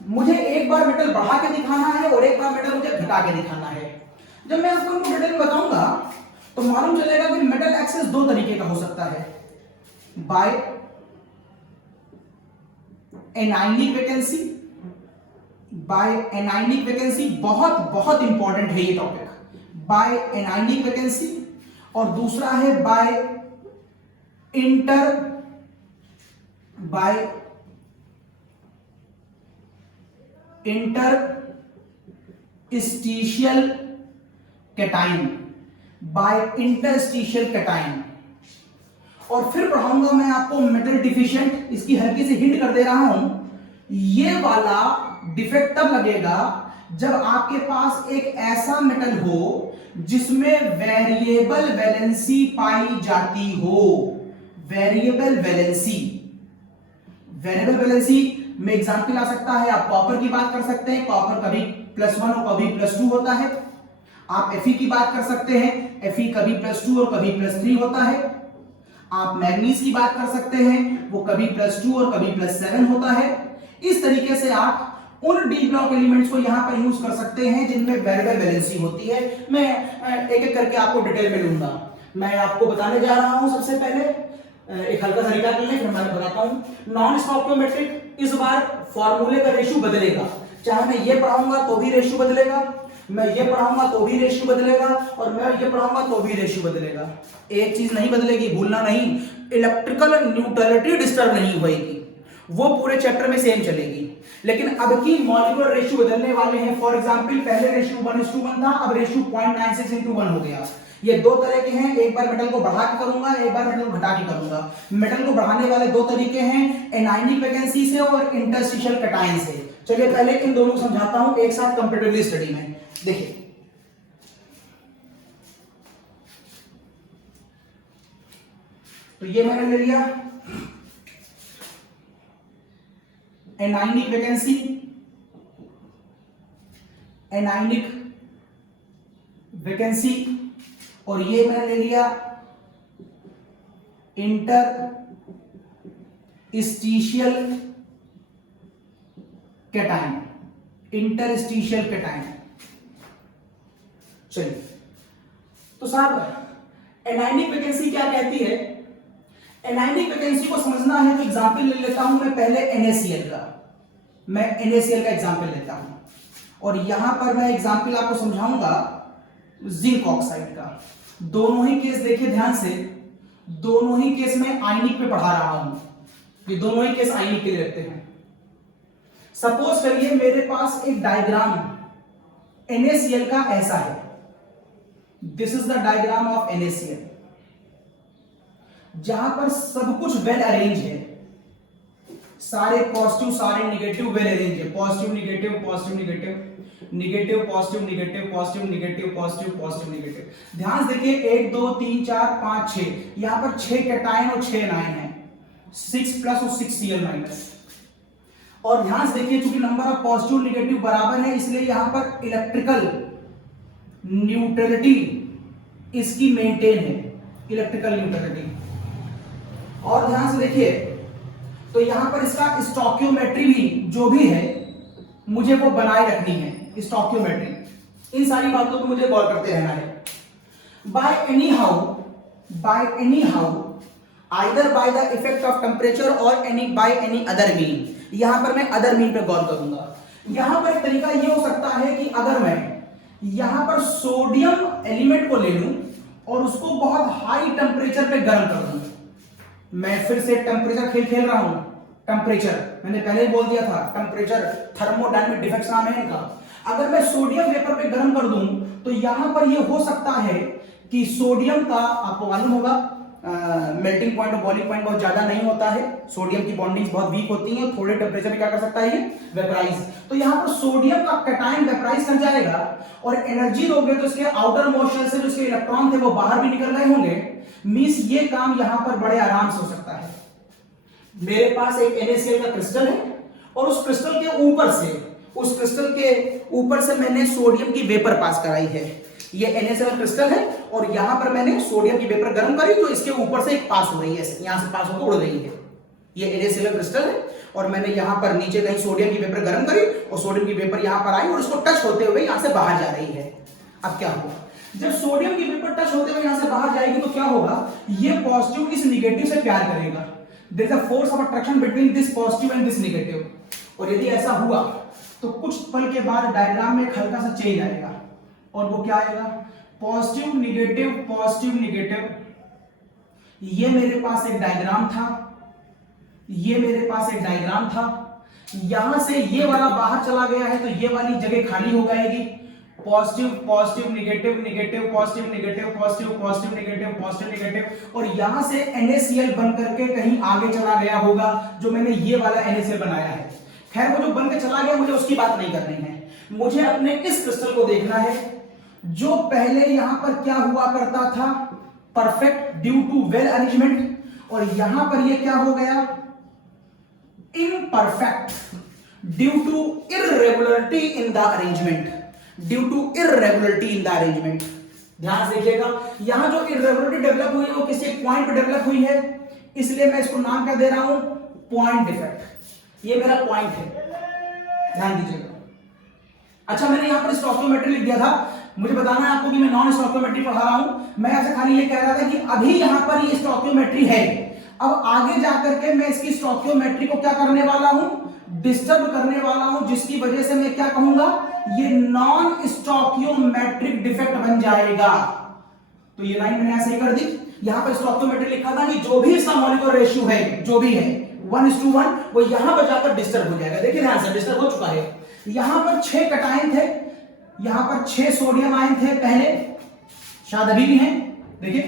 मुझे एक बार मेटल बढ़ा के दिखाना है और एक बार मेटल मुझे घटा के दिखाना है। जब मैं आपको इनको डिटेल में बताऊंगा तो मालूम चलेगा कि मेटल एक्सेस दो तरीके का हो सकता है, by anionic vacancy, by anionic vacancy, बहुत बहुत इंपॉर्टेंट है ये टॉपिक, बाय एनायनिक वैकेंसी, और दूसरा है by interstitial cation, by interstitial cation. और फिर पढ़ाऊंगा मैं आपको मेटल डिफिशिएंट, इसकी हल्की सी हिंट कर दे रहा हूं, ये वाला डिफेक्ट तब लगेगा जब आपके पास एक ऐसा मेटल हो जिसमें वेरिएबल वैलेंसी पाई जाती हो। वेरिएबल वैलेंसी में एग्जांपल आ सकता है, आप कॉपर की बात कर सकते हैं, कॉपर कभी +1 और कभी +2 होता है। आप Fe की बात कर सकते हैं, Fe कभी +2 और कभी +3 होता है। आप मैग्नीज की बात कर सकते हैं, वो कभी +2 और कभी +7 होता है। इस तरीके से आप उन डी ब्लॉक एलिमेंट्स को यहां पर यूज कर सकते हैं जिनमें वेरिएबल वैलेंसी होती है। मैं एक एक करके आपको डिटेल में लूंगा। मैं आपको बताने जा रहा हूं, सबसे पहले एक हल्का सा रिकैप कर लें, फिर मैं बताता हूं। नॉन स्टोकियोमेट्रिक, इस बार फॉर्मूले का रेशियो बदलेगा, चाहे मैं ये पढ़ाऊंगा तो भी रेशियो बदलेगा, मैं ये पढ़ाऊंगा तो भी रेशियो बदलेगा, और मैं ये पढ़ाऊंगा तो भी रेशियो बदलेगा। एक चीज नहीं बदलेगी, भूलना नहीं, इलेक्ट्रिकल न्यूट्रलिटी डिस्टर्ब नहीं होगी, वो पूरे चैप्टर में सेम चलेगी। लेकिन अब की मॉलिक्यूलर रेशियो बदलने वाले हैं। फॉर एग्जांपल पहले रेशियो 1:1 था, अब रेशियो 0.96:1 हो गया। ये दो तरह के हैं, एक बार मेटल को बढ़ा के करूंगा, एक बार मेटल को घटा के करूंगा। मेटल को बढ़ाने वाले दो तरीके हैं, एनायनिक वैकेंसी से और इंटरस्टिशियल कैटायन से। चलिए पहले इन दोनों को समझाता हूं एक साथ कंपैरेटिवली स्टडी में। देखिए तो ये मैंने ले लिया एनायनिक वैकेंसी, एनायनिक वैकेंसी, और ये मैंने ले लिया इंटरस्टिशियल कैटायन, इंटरस्टिशियल कैटायन। चलिए तो साहब एनायनिक वैकेंसी क्या कहती है? एनायनिक वैकेंसी को समझना है तो एग्जांपल ले लेता हूं मैं पहले NaCl का। मैं NaCl का एग्जांपल लेता हूं और यहां पर मैं एग्जांपल आपको समझाऊंगा जिंक ऑक्साइड का। दोनों ही केस देखिए ध्यान से, दोनों ही केस में आयनिक पे पढ़ा रहा हूं, ये दोनों ही केस आयनिक के लिए रखते हैं। सपोज करिए मेरे पास एक डायग्राम NaCl का ऐसा है, this is the diagram of NaCl, जहां पर सब कुछ वेल अरेंज है, सारे पॉजिटिव सारे निगेटिव वेल अरेंज है, positive negative positive negative negative positive negative positive negative positive positive negative. ध्यान से देखिए 1 2 3 4 5 6, यहां पर 6 कैटायन और 6 एनायन है, 6 प्लस और 6 Cl माइनस। और ध्यान से देखिए चूंकि नंबर ऑफ पॉजिटिव निगेटिव बराबर है इसलिए यहां पर इलेक्ट्रिकल न्यूट्रलिटी इसकी मेंटेन है, इलेक्ट्रिकल न्यूट्रलिटी। और ध्यान से देखिए तो यहां पर इसका स्टोकियोमेट्री भी जो भी है मुझे वो बनाए रखनी है, स्टोकियोमेट्री। इन सारी बातों को मुझे गौर करते रहना है। Bye any how either bye the effect of temperature और बाय एनी अदर मीन, यहां पर मैं अदर मीन पे गौर करूंगा। यहां पर एक तरीका ये हो सकता है कि अगर मैं यहां पर सोडियम एलिमेंट को ले लूं और उसको बहुत हाई टेम्परेचर पे गर्म कर दूं। मैं फिर से टेम्परेचर खेल रहा हूं, टेम्परेचर मैंने पहले ही बोल दिया था, टेम्परेचर थर्मोडायनामिक डिफेक्ट्स नाम है इनका। अगर मैं सोडियम वेपर पे गर्म कर दूं तो यहां पर ये हो सकता है कि सोडियम का, आपको मालूम होगा मेल्टिंग पॉइंट और बॉइलिंग पॉइंट बहुत ज्यादा नहीं होता है, सोडियम की बॉन्डिंग्स बहुत वीक होती हैं, थोड़े टेम्परेचर में क्या कर सकता है ये वेपराइज। तो यहां पर सोडियम का कैटायन वेपराइज कर जाएगा और एनर्जी दोगे तो इसके आउटर मोस्ट शेल से जो इसके इलेक्ट्रॉन थे वो बाहर भी निकल गए होंगे। मींस ये काम यहां पर बड़े आराम से हो सकता है। मेरे पास एक NaCl का क्रिस्टल है और उस क्रिस्टल के ऊपर से मैंने सोडियम की वेपर पास कराई है। ये NaCl क्रिस्टल है और यहां पर मैंने सोडियम की वेपर गर्म करी तो इसके ऊपर से एक पास हो रही है, यहां से पास होकर उड़ रही है। ये NaCl क्रिस्टल है और मैंने यहां पर नीचे कहीं सोडियम की वेपर गर्म करी और सोडियम की वेपर यहां पर आई और इसको टच होते हुए यहां से बाहर जा रही है। अब क्या होगा? जब सोडियम की वेपर टच होते हुए यहां से बाहर जाएगी तो क्या होगा? ये पॉजिटिव इस निगेटिव से प्यार करेगा। There is a force of attraction between this positive and this negative. और यदि ऐसा हुआ तो कुछ पल के बाद डायग्राम में एक हल्का सा चेंज आएगा और वो क्या आएगा? Positive negative positive negative. ये मेरे पास एक डायग्राम था, ये मेरे पास एक डायग्राम था, यहां से ये वाला बाहर चला गया है तो ये वाली जगह खाली हो जाएगी। Positive positive negative negative positive negative positive positive negative positive negative. और यहां से NaCl बन करके कहीं आगे चला गया होगा जो मैंने ये वाला NaCl बनाया है। खैर वो जो बन के चला गया मुझे उसकी बात नहीं करनी है, मुझे अपने इस क्रिस्टल को देखना है जो पहले यहां पर क्या हुआ करता था, perfect due to well arrangement, और यहां पर ये क्या हो गया? Imperfect due to irregularity in the arrangement, due to irregularity in the arrangement. ध्यान से देखिएगा यहां जो इररेगुलरिटी डेवलप हुई है वो किसी एक पॉइंट पे डेवलप हुई है, इसलिए मैं इसको नाम क्या दे रहा हूं? Point defect. ये मेरा पॉइंट है, ध्यान दीजिएगा। अच्छा मैंने यहां पर स्टोकियोमेट्री लिख दिया था, मुझे बताना है आपको कि मैं नॉन स्टोकियोमेट्री पढ़ा रहा हूं। मैं ऐसे खाली ये कह रहा था कि अभी यहां पर ये स्टोकियोमेट्री है, अब आगे जाकर के मैं इसकी स्टोकियोमेट्री को क्या करने वाला हूं? डिस्टर्ब करने वाला हूं, जिसकी वजह से मैं क्या कहूंगा? ये नॉन स्टोकियोमेट्रिक डिफेक्ट बन जाएगा। तो ये लाइन मैंने ऐसे ही कर दी। यहां पर स्टोकियोमेट्री लिखा था कि जो भी इसका मॉलिक्यूलर रेशियो है, जो भी है 1:1 वो यहां पर जाकर डिस्टर्ब हो जाएगा। देखिए ध्यान से, डिस्टर्ब हो चुका है। यहां पर 6 कटायन थे, यहां पर 6 सोडियम आयन थे पहले, शायद अभी भी हैं। देखिए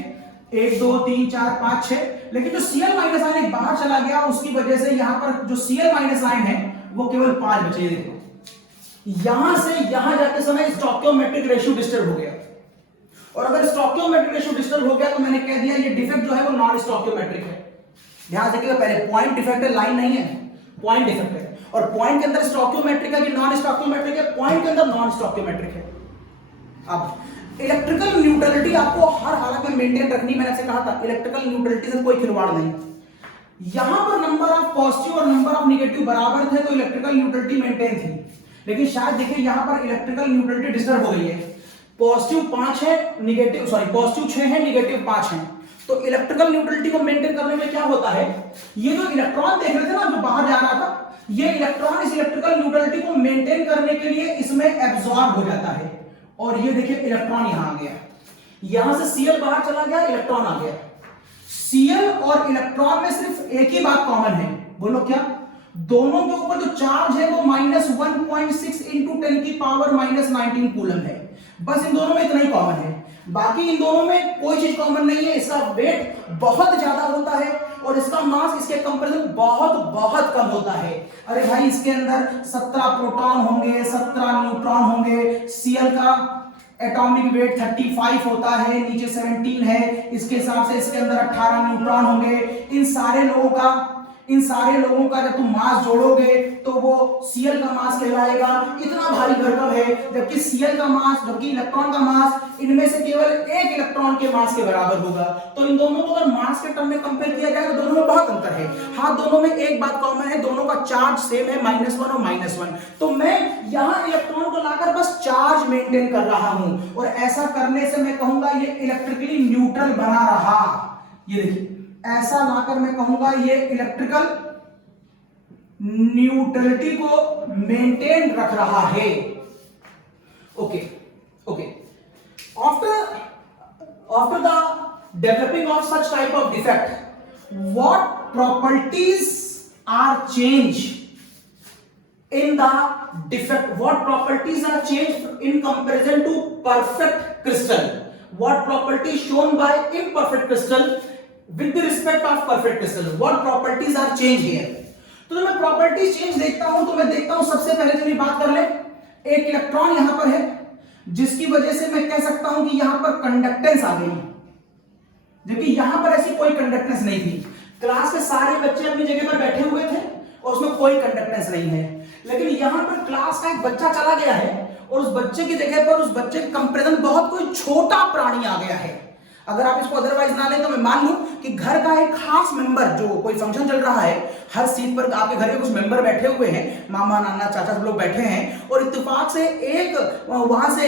1 2 3 4 5 6, लेकिन जो Cl माइनस आयन बाहर चला गया उसकी वजह से यहां पर जो Cl माइनस आयन है वो केवल 5 बचे। देखो यहां से यहां जाते समय स्टोइकियोमेट्रिक रेशियो डिस्टर्ब हो गया, और अगर स्टोइकियोमेट्रिक रेशियो डिस्टर्ब हो गया तो मैंने कह दिया ये डिफेक्ट जो है वो नॉन स्टोइकियोमेट्रिक है। ध्यान रखिएगा, पहले पॉइंट डिफेक्ट है, लाइन नहीं है, पॉइंट डिफेक्ट है। और पॉइंट के अंदर स्टोइकियोमेट्रिक है कि नॉन स्टोइकियोमेट्रिक है? पॉइंट के अंदर नॉन स्टोइकियोमेट्रिक है। अब इलेक्ट्रिकल न्यूट्रलिटी आपको हर हालत में मेंटेन रखनी, मैंने आपसे कहा था इलेक्ट्रिकल न्यूट्रलिटी से कोई खिलवाड़ नहीं। यहां पर नंबर ऑफ पॉजिटिव और नंबर ऑफ नेगेटिव बराबर थे तो इलेक्ट्रिकल न्यूट्रलिटी मेंटेन थी, लेकिन शायद देखिए यहां पर इलेक्ट्रिकल न्यूट्रलिटी डिस्टर्ब हो गई है। पॉजिटिव 5 है, नेगेटिव पॉजिटिव 6 है, नेगेटिव 5 है। तो इलेक्ट्रिकल न्यूट्रलिटी को मेंटेन करने में क्या होता है, ये जो इलेक्ट्रॉन देख रहे थे ना जो बाहर जा रहा था, ये इलेक्ट्रॉन इस इलेक्ट्रिकल न्यूट्रलिटी को मेंटेन करने के लिए इसमें एब्सॉर्ब हो जाता है। और ये देखिए इलेक्ट्रॉन यहां आ गया, यहां से Cl बाहर चला गया, इलेक्ट्रॉन आ गया। Cl और इलेक्ट्रॉन में सिर्फ एक ही बात कॉमन है, बोलो क्या? दोनों के ऊपर जो चार्ज है वो -1.6 × 10⁻⁻19 कूलम है। बस इन दोनों में इतना ही कॉमन है, बाकी इन दोनों में कोई चीज कॉमन नहीं है। इसका वेट बहुत ज्यादा होता है और इसका मास इसके कंपैरिजन बहुत बहुत कम होता है। अरे भाई इसके अंदर 17 प्रोटॉन होंगे, 17 न्यूट्रॉन होंगे। Cl का एटॉमिक वेट 35 होता है, नीचे 17 है, इसके हिसाब से इसके अंदर 18 न्यूट्रॉन होंगे। इन सारे लोगों का जब तुम मास जोड़ोगे तो वो Cl का मास कहलाएगा। इतना भारी भरकम है, जबकि Cl का मास, जबकि इलेक्ट्रॉन का मास इनमें से केवल एक इलेक्ट्रॉन के मास के बराबर होगा। तो इन दोनों को अगर मास के टर्म में कंपेयर किया जाए तो दोनों में बहुत अंतर है। हाँ, दोनों में एक बात कॉमन है, दोनों का चार्ज सेम है, -1 और -1। तो मैं यहां इलेक्ट्रॉन को लाकर बस चार्ज मेंटेन कर रहा हूं, और ऐसा करने से मैं कहूंगा ये इलेक्ट्रिकली न्यूट्रल बना रहा। ये देखिए ऐसा लाकर मैं कहूंगा ये इलेक्ट्रिकल न्यूट्रलिटी को मेंटेन रख रहा है। Okay after the developing of such type of defect, what properties are change in the defect, what properties are changed in comparison to perfect crystal, what properties shown by imperfect crystal with the respect of perfect crystal, what properties are changed here? तो जब मैं properties change देखता हूं तो मैं देखता हूं सबसे पहले चलिए बात कर ले, एक इलेक्ट्रॉन यहां पर है जिसकी वजह से मैं कह सकता हूं कि यहां पर कंडक्टेंस आ गई, जबकि यहां पर ऐसी कोई कंडक्टेंस नहीं थी। क्लास के सारे बच्चे अपनी जगह पर बैठे हुए थे और उसमें कोई कंडक्टेंस नहीं है, लेकिन यहां पर क्लास का एक बच्चा चला गया है और उस बच्चे की जगह पर उस बच्चे के कंपैरिजन बहुत कोई छोटा प्राणी आ गया है। अगर आप इसको अदरवाइज ना लें तो मैं मान लूं कि घर का एक खास मेंबर, जो कोई फंक्शन चल रहा है, हर सीट पर आपके घर के कुछ मेंबर बैठे हुए हैं, मामा नाना चाचा सब लोग बैठे हैं, और इत्तेफाक से एक वहां से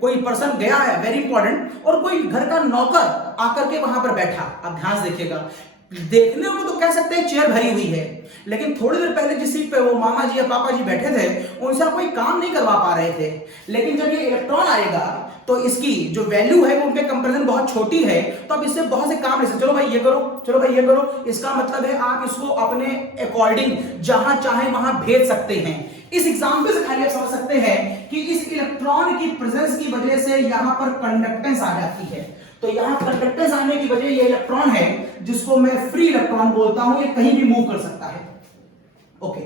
कोई पर्सन गया है वेरी इंपॉर्टेंट, और कोई घर का नौकर आकर के वहां पर बैठा। अब ध्यान से देखिएगा, देखने को तो कह सकते हैं चेयर भरी हुई है, लेकिन थोड़ी देर पहले जिस सीट पे वो मामा जी या पापा जी बैठे थे उनसे आप कोई काम नहीं करवा पा रहे थे। लेकिन जब ये इलेक्ट्रॉन आएगा तो इसकी जो वैल्यू है वो उनके कंपैरिजन बहुत छोटी है, तो अब इससे बहुत से काम ले सकते, चलो भाई ये करो, चलो भाई ये करो। इसका मतलब है आप इसको अपने अकॉर्डिंग जहां चाहे वहां भेज सकते हैं। इस एग्जांपल से खाली आप समझ सकते हैं कि इस इलेक्ट्रॉन की प्रेजेंस की वजह से यहां पर कंडक्टेंस आ जाती है। तो यहां कंडक्टेंस आने की वजह ये इलेक्ट्रॉन है जिसको मैं फ्री इलेक्ट्रॉन बोलता हूं, ये कहीं भी मूव कर सकता है। ओके,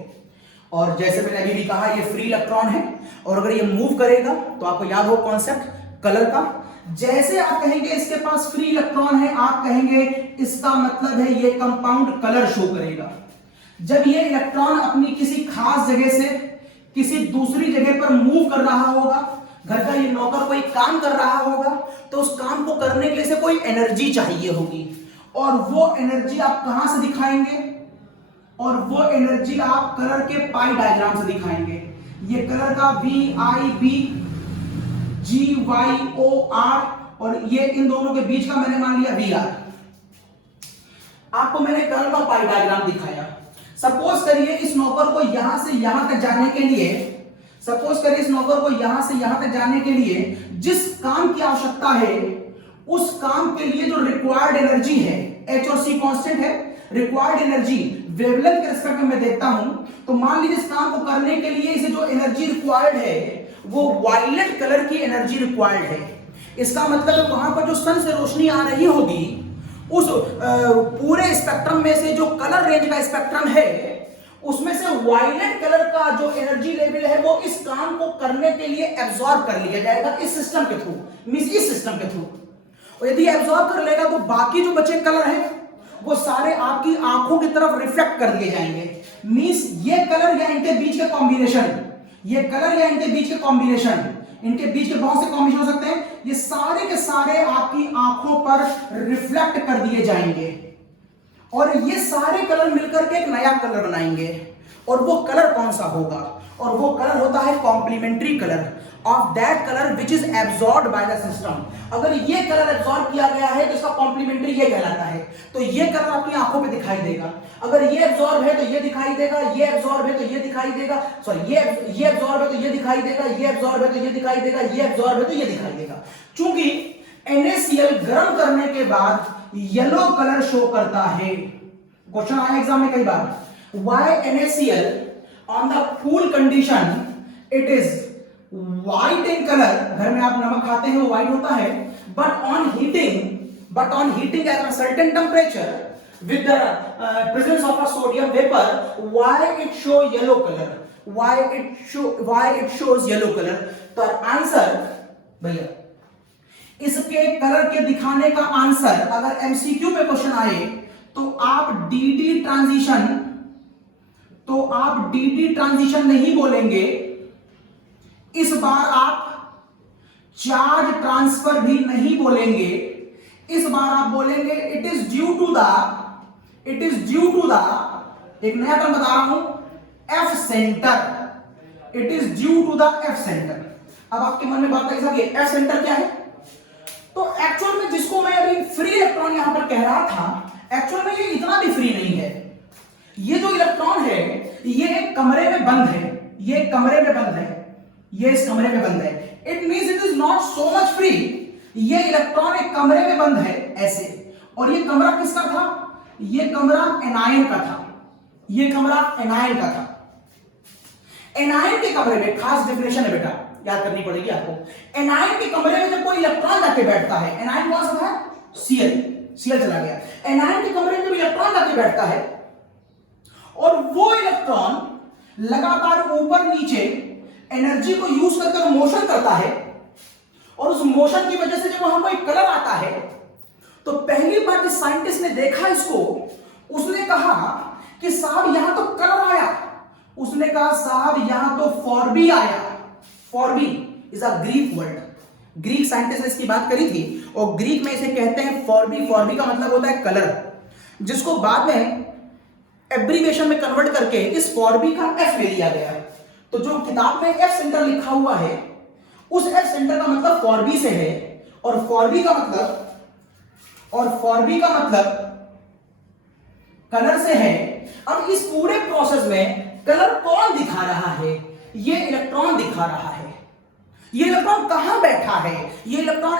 और जैसे मैंने अभी भी कहा ये फ्री इलेक्ट्रॉन है, और अगर ये मूव करेगा तो आपको याद हो कॉन्सेप्ट कलर का, जैसे आप कहेंगे इसके पास फ्री इलेक्ट्रॉन है, आप कहेंगे इसका मतलब है ये कंपाउंड कलर शो करेगा। जब ये इलेक्ट्रॉन अपनी किसी खास जगह से किसी दूसरी जगह पर मूव कर रहा होगा, घर का ये नौकर कोई काम कर रहा होगा, तो उस काम को करने के लिए से कोई एनर्जी चाहिए होगी, और वो एनर्जी आप कहां से दिखाएंगे, और वो एनर्जी आप कलर के पाई डायग्राम से दिखाएंगे। ये कलर का VIB GYOR, और ये इन दोनों के बीच का मैंने मान लिया VR। आपको मैंने कलर का पाई डायग्राम दिखाया। सपोज करिए इस नौकर को यहां से यहां तक जाने के लिए, सपोज करिए इस नौकर को यहां से यहां तक जाने के लिए जिस काम की आवश्यकता है, उस काम के लिए जो रिक्वायर्ड एनर्जी है, H और C कांस्टेंट है, रिक्वायर्ड एनर्जी वेवलेंथ के रिस्पेक्ट में मैं देखता हूं तो मान लीजिए इस काम को करने के लिए इसे जो एनर्जी रिक्वायर्ड है वो वायलेट कलर की एनर्जी रिक्वायर्ड है। इसका मतलब वहां पर जो सन से रोशनी आ रही होगी उस पूरे स्पेक्ट्रम में से जो कलर रेंज का स्पेक्ट्रम है उसमें से वायलेट कलर का जो एनर्जी लेवल है वो इस काम को करने के लिए एब्जॉर्ब कर लिया जाएगा इस सिस्टम के थ्रू, मींस इस सिस्टम के थ्रू। और यदि एब्जॉर्ब कर लेगा तो बाकी जो बचे कलर हैं वो सारे आपकी आंखों की तरफ रिफ्लेक्ट कर दिए जाएंगे। मींस ये कलर या इनके बीच के कॉम्बिनेशन, ये कलर या इनके बीच के कॉम्बिनेशन, इनके बीच के बहुत से कॉम्बिनेशन हो सकते हैं, ये सारे के सारे आपकी आंखों पर रिफ्लेक्ट कर दिए जाएंगे और ये सारे कलर मिलकर के एक नया कलर बनाएंगे। और वो कलर कौन सा होगा? और वो कलर होता है complementary colour of that colour which is absorbed by the system. अगर ये कलर एब्जॉर्ब किया गया है तो इसका कॉम्प्लीमेंट्री ये कहलाता है। तो ये कलर आपकी आंखों पे दिखाई देगा। अगर ये एब्जॉर्ब है तो ये दिखाई देगा, ये एब्जॉर्ब है तो ये दिखाई देगा, सॉरी ये एब्जॉर्ब है तो ये दिखाई देगा, ये एब्जॉर्ब है तो ये दिखाई देगा, ये एब्जॉर्ब है तो ये दिखाई देगा। चूंकि NaCl गर्म करने के बाद येलो कलर शो करता है। क्वेश्चन आया एग्जाम में कई बार, why NaCl on the cool condition it is white in color, घर में आप नमक खाते हैं वो white होता है, but on heating at a certain temperature with the presence of a sodium vapor, why it show yellow color, why it shows yellow color। तो आंसर भैया इसके कलर के दिखाने का आंसर अगर MCQ पे क्वेश्चन आए तो आप डी ट्रांजिशन नहीं बोलेंगे, इस बार आप चार्ज ट्रांसफर भी नहीं बोलेंगे, इस बार आप बोलेंगे it is due to the एक नया टर्म बता रहा हूं, F centre. It is due to the F centre. अब आपके मन में बात है कि एफ सेंटर क्या है? तो एक्चुअल में जिसको मैं अभी फ्री इलेक्ट्रॉन यहां पर कह रहा था, एक्चुअल में ये इतना भी फ्री नहीं है। ये जो इलेक्ट्रॉन है ये एक कमरे में बंद है, ये कमरे में बंद है, ये इस कमरे में बंद है। It means it is not so much free. ये इलेक्ट्रॉन एक कमरे में बंद है ऐसे, और ये कमरा किसका था? ये कमरा एनायन का था, ये कमरा एनायन का था। एनायन के कमरे में खास डेफिनेशन है बेटा, याद करनी पड़ेगी आपको। एनायन के कमरे में जब कोई इलेक्ट्रॉन जाके बैठता है, एनायन कौन सा था? Cl चला गया। एनायन के कमरे में जब इलेक्ट्रॉन जाके बैठता है और वो इलेक्ट्रॉन लगातार ऊपर नीचे एनर्जी को यूज करके मोशन करता है, और उस मोशन की वजह से जब वहां कोई कलर आता है तो पहली बार जिस साइंटिस्ट ने देखा इसको, उसने कहा कि साहब यहां तो कलर आया। उसने कहा साहब यहां तो फॉर्बी आया। फॉर्बी is a Greek word, Greek scientist ने इसकी बात करी थी, और ग्रीक में इसे कहते हैं फॉर्बी। फॉर्बी का मतलब होता है कलर, जिसको बाद में एब्रीविएशन में कन्वर्ट करके इस फॉर्बी का एफ ले लिया गया। तो जो किताब में एफ सेंटर लिखा हुआ है उस एफ सेंटर का मतलब फॉर्बी से है, और फॉर्बी का मतलब कलर से है। अब इस पूरे प्रोसेस में कलर कौन दिखा रहा है? ये इलेक्ट्रॉन दिखा रहा है। ये इलेक्ट्रॉन कहां बैठा है? ये इलेक्ट्रॉन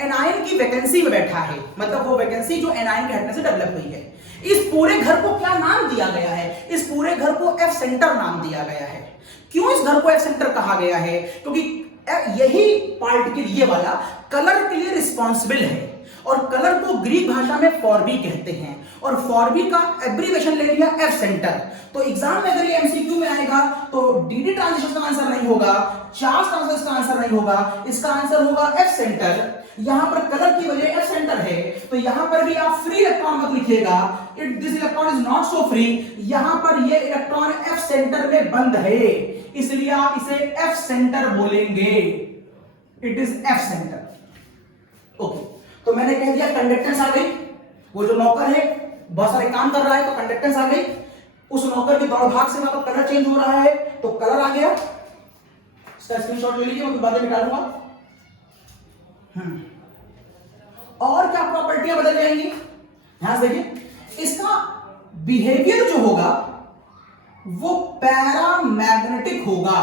एनायन की वैकेंसी में बैठा है, मतलब वो वैकेंसी जो एनायन के हटने से डेवलप हुई है। इस पूरे घर को क्या नाम दिया गया है? इस पूरे घर को एफ सेंटर नाम दिया गया है। क्यों इस घर को एफ सेंटर कहा गया है? क्योंकि यही पार्टिकल, ये वाला कलर के लिए रिस्पॉन्सिबल है, और कलर को ग्रीक भाषा में फॉर्बी कहते हैं, और फॉर्बी का एब्रीविएशन ले लिया एफ सेंटर। तो एग्जाम में अगर ये एमसीक्यू में आएगा तो डीडी ट्रांजिशन का आंसर नहीं होगा, चार्ज ट्रांजिशन का आंसर नहीं होगा, इसका आंसर होगा एफ सेंटर। यहां पर कलर की वजह एफ सेंटर है, तो यहां पर भी आप फ्री इलेक्ट्रॉन मत लिखिएगा, this electron is not so free. यहां पर ये इलेक्ट्रॉन एफ सेंटर में बंद है, इसलिए आप इसे एफ सेंटर बोलेंगे। It is F centre. Okay, तो मैंने कह दिया कंडक्टेंस आ गई। वो जो नौकर है बहुत सारे काम कर रहा है, तो कंडक्टेंस आ गई। उस नौकर के दौड़ भाग से वहां पर कलर चेंज हो रहा है, तो कलर आ गया। इसका स्क्रीनशॉट ले लीजिए, मैं बाद में निकालूंगा। और क्या प्रॉपर्टियां बदल जाएंगी? ध्यान से देखिए, इसका बिहेवियर जो होगा वो पैरामैग्नेटिक होगा,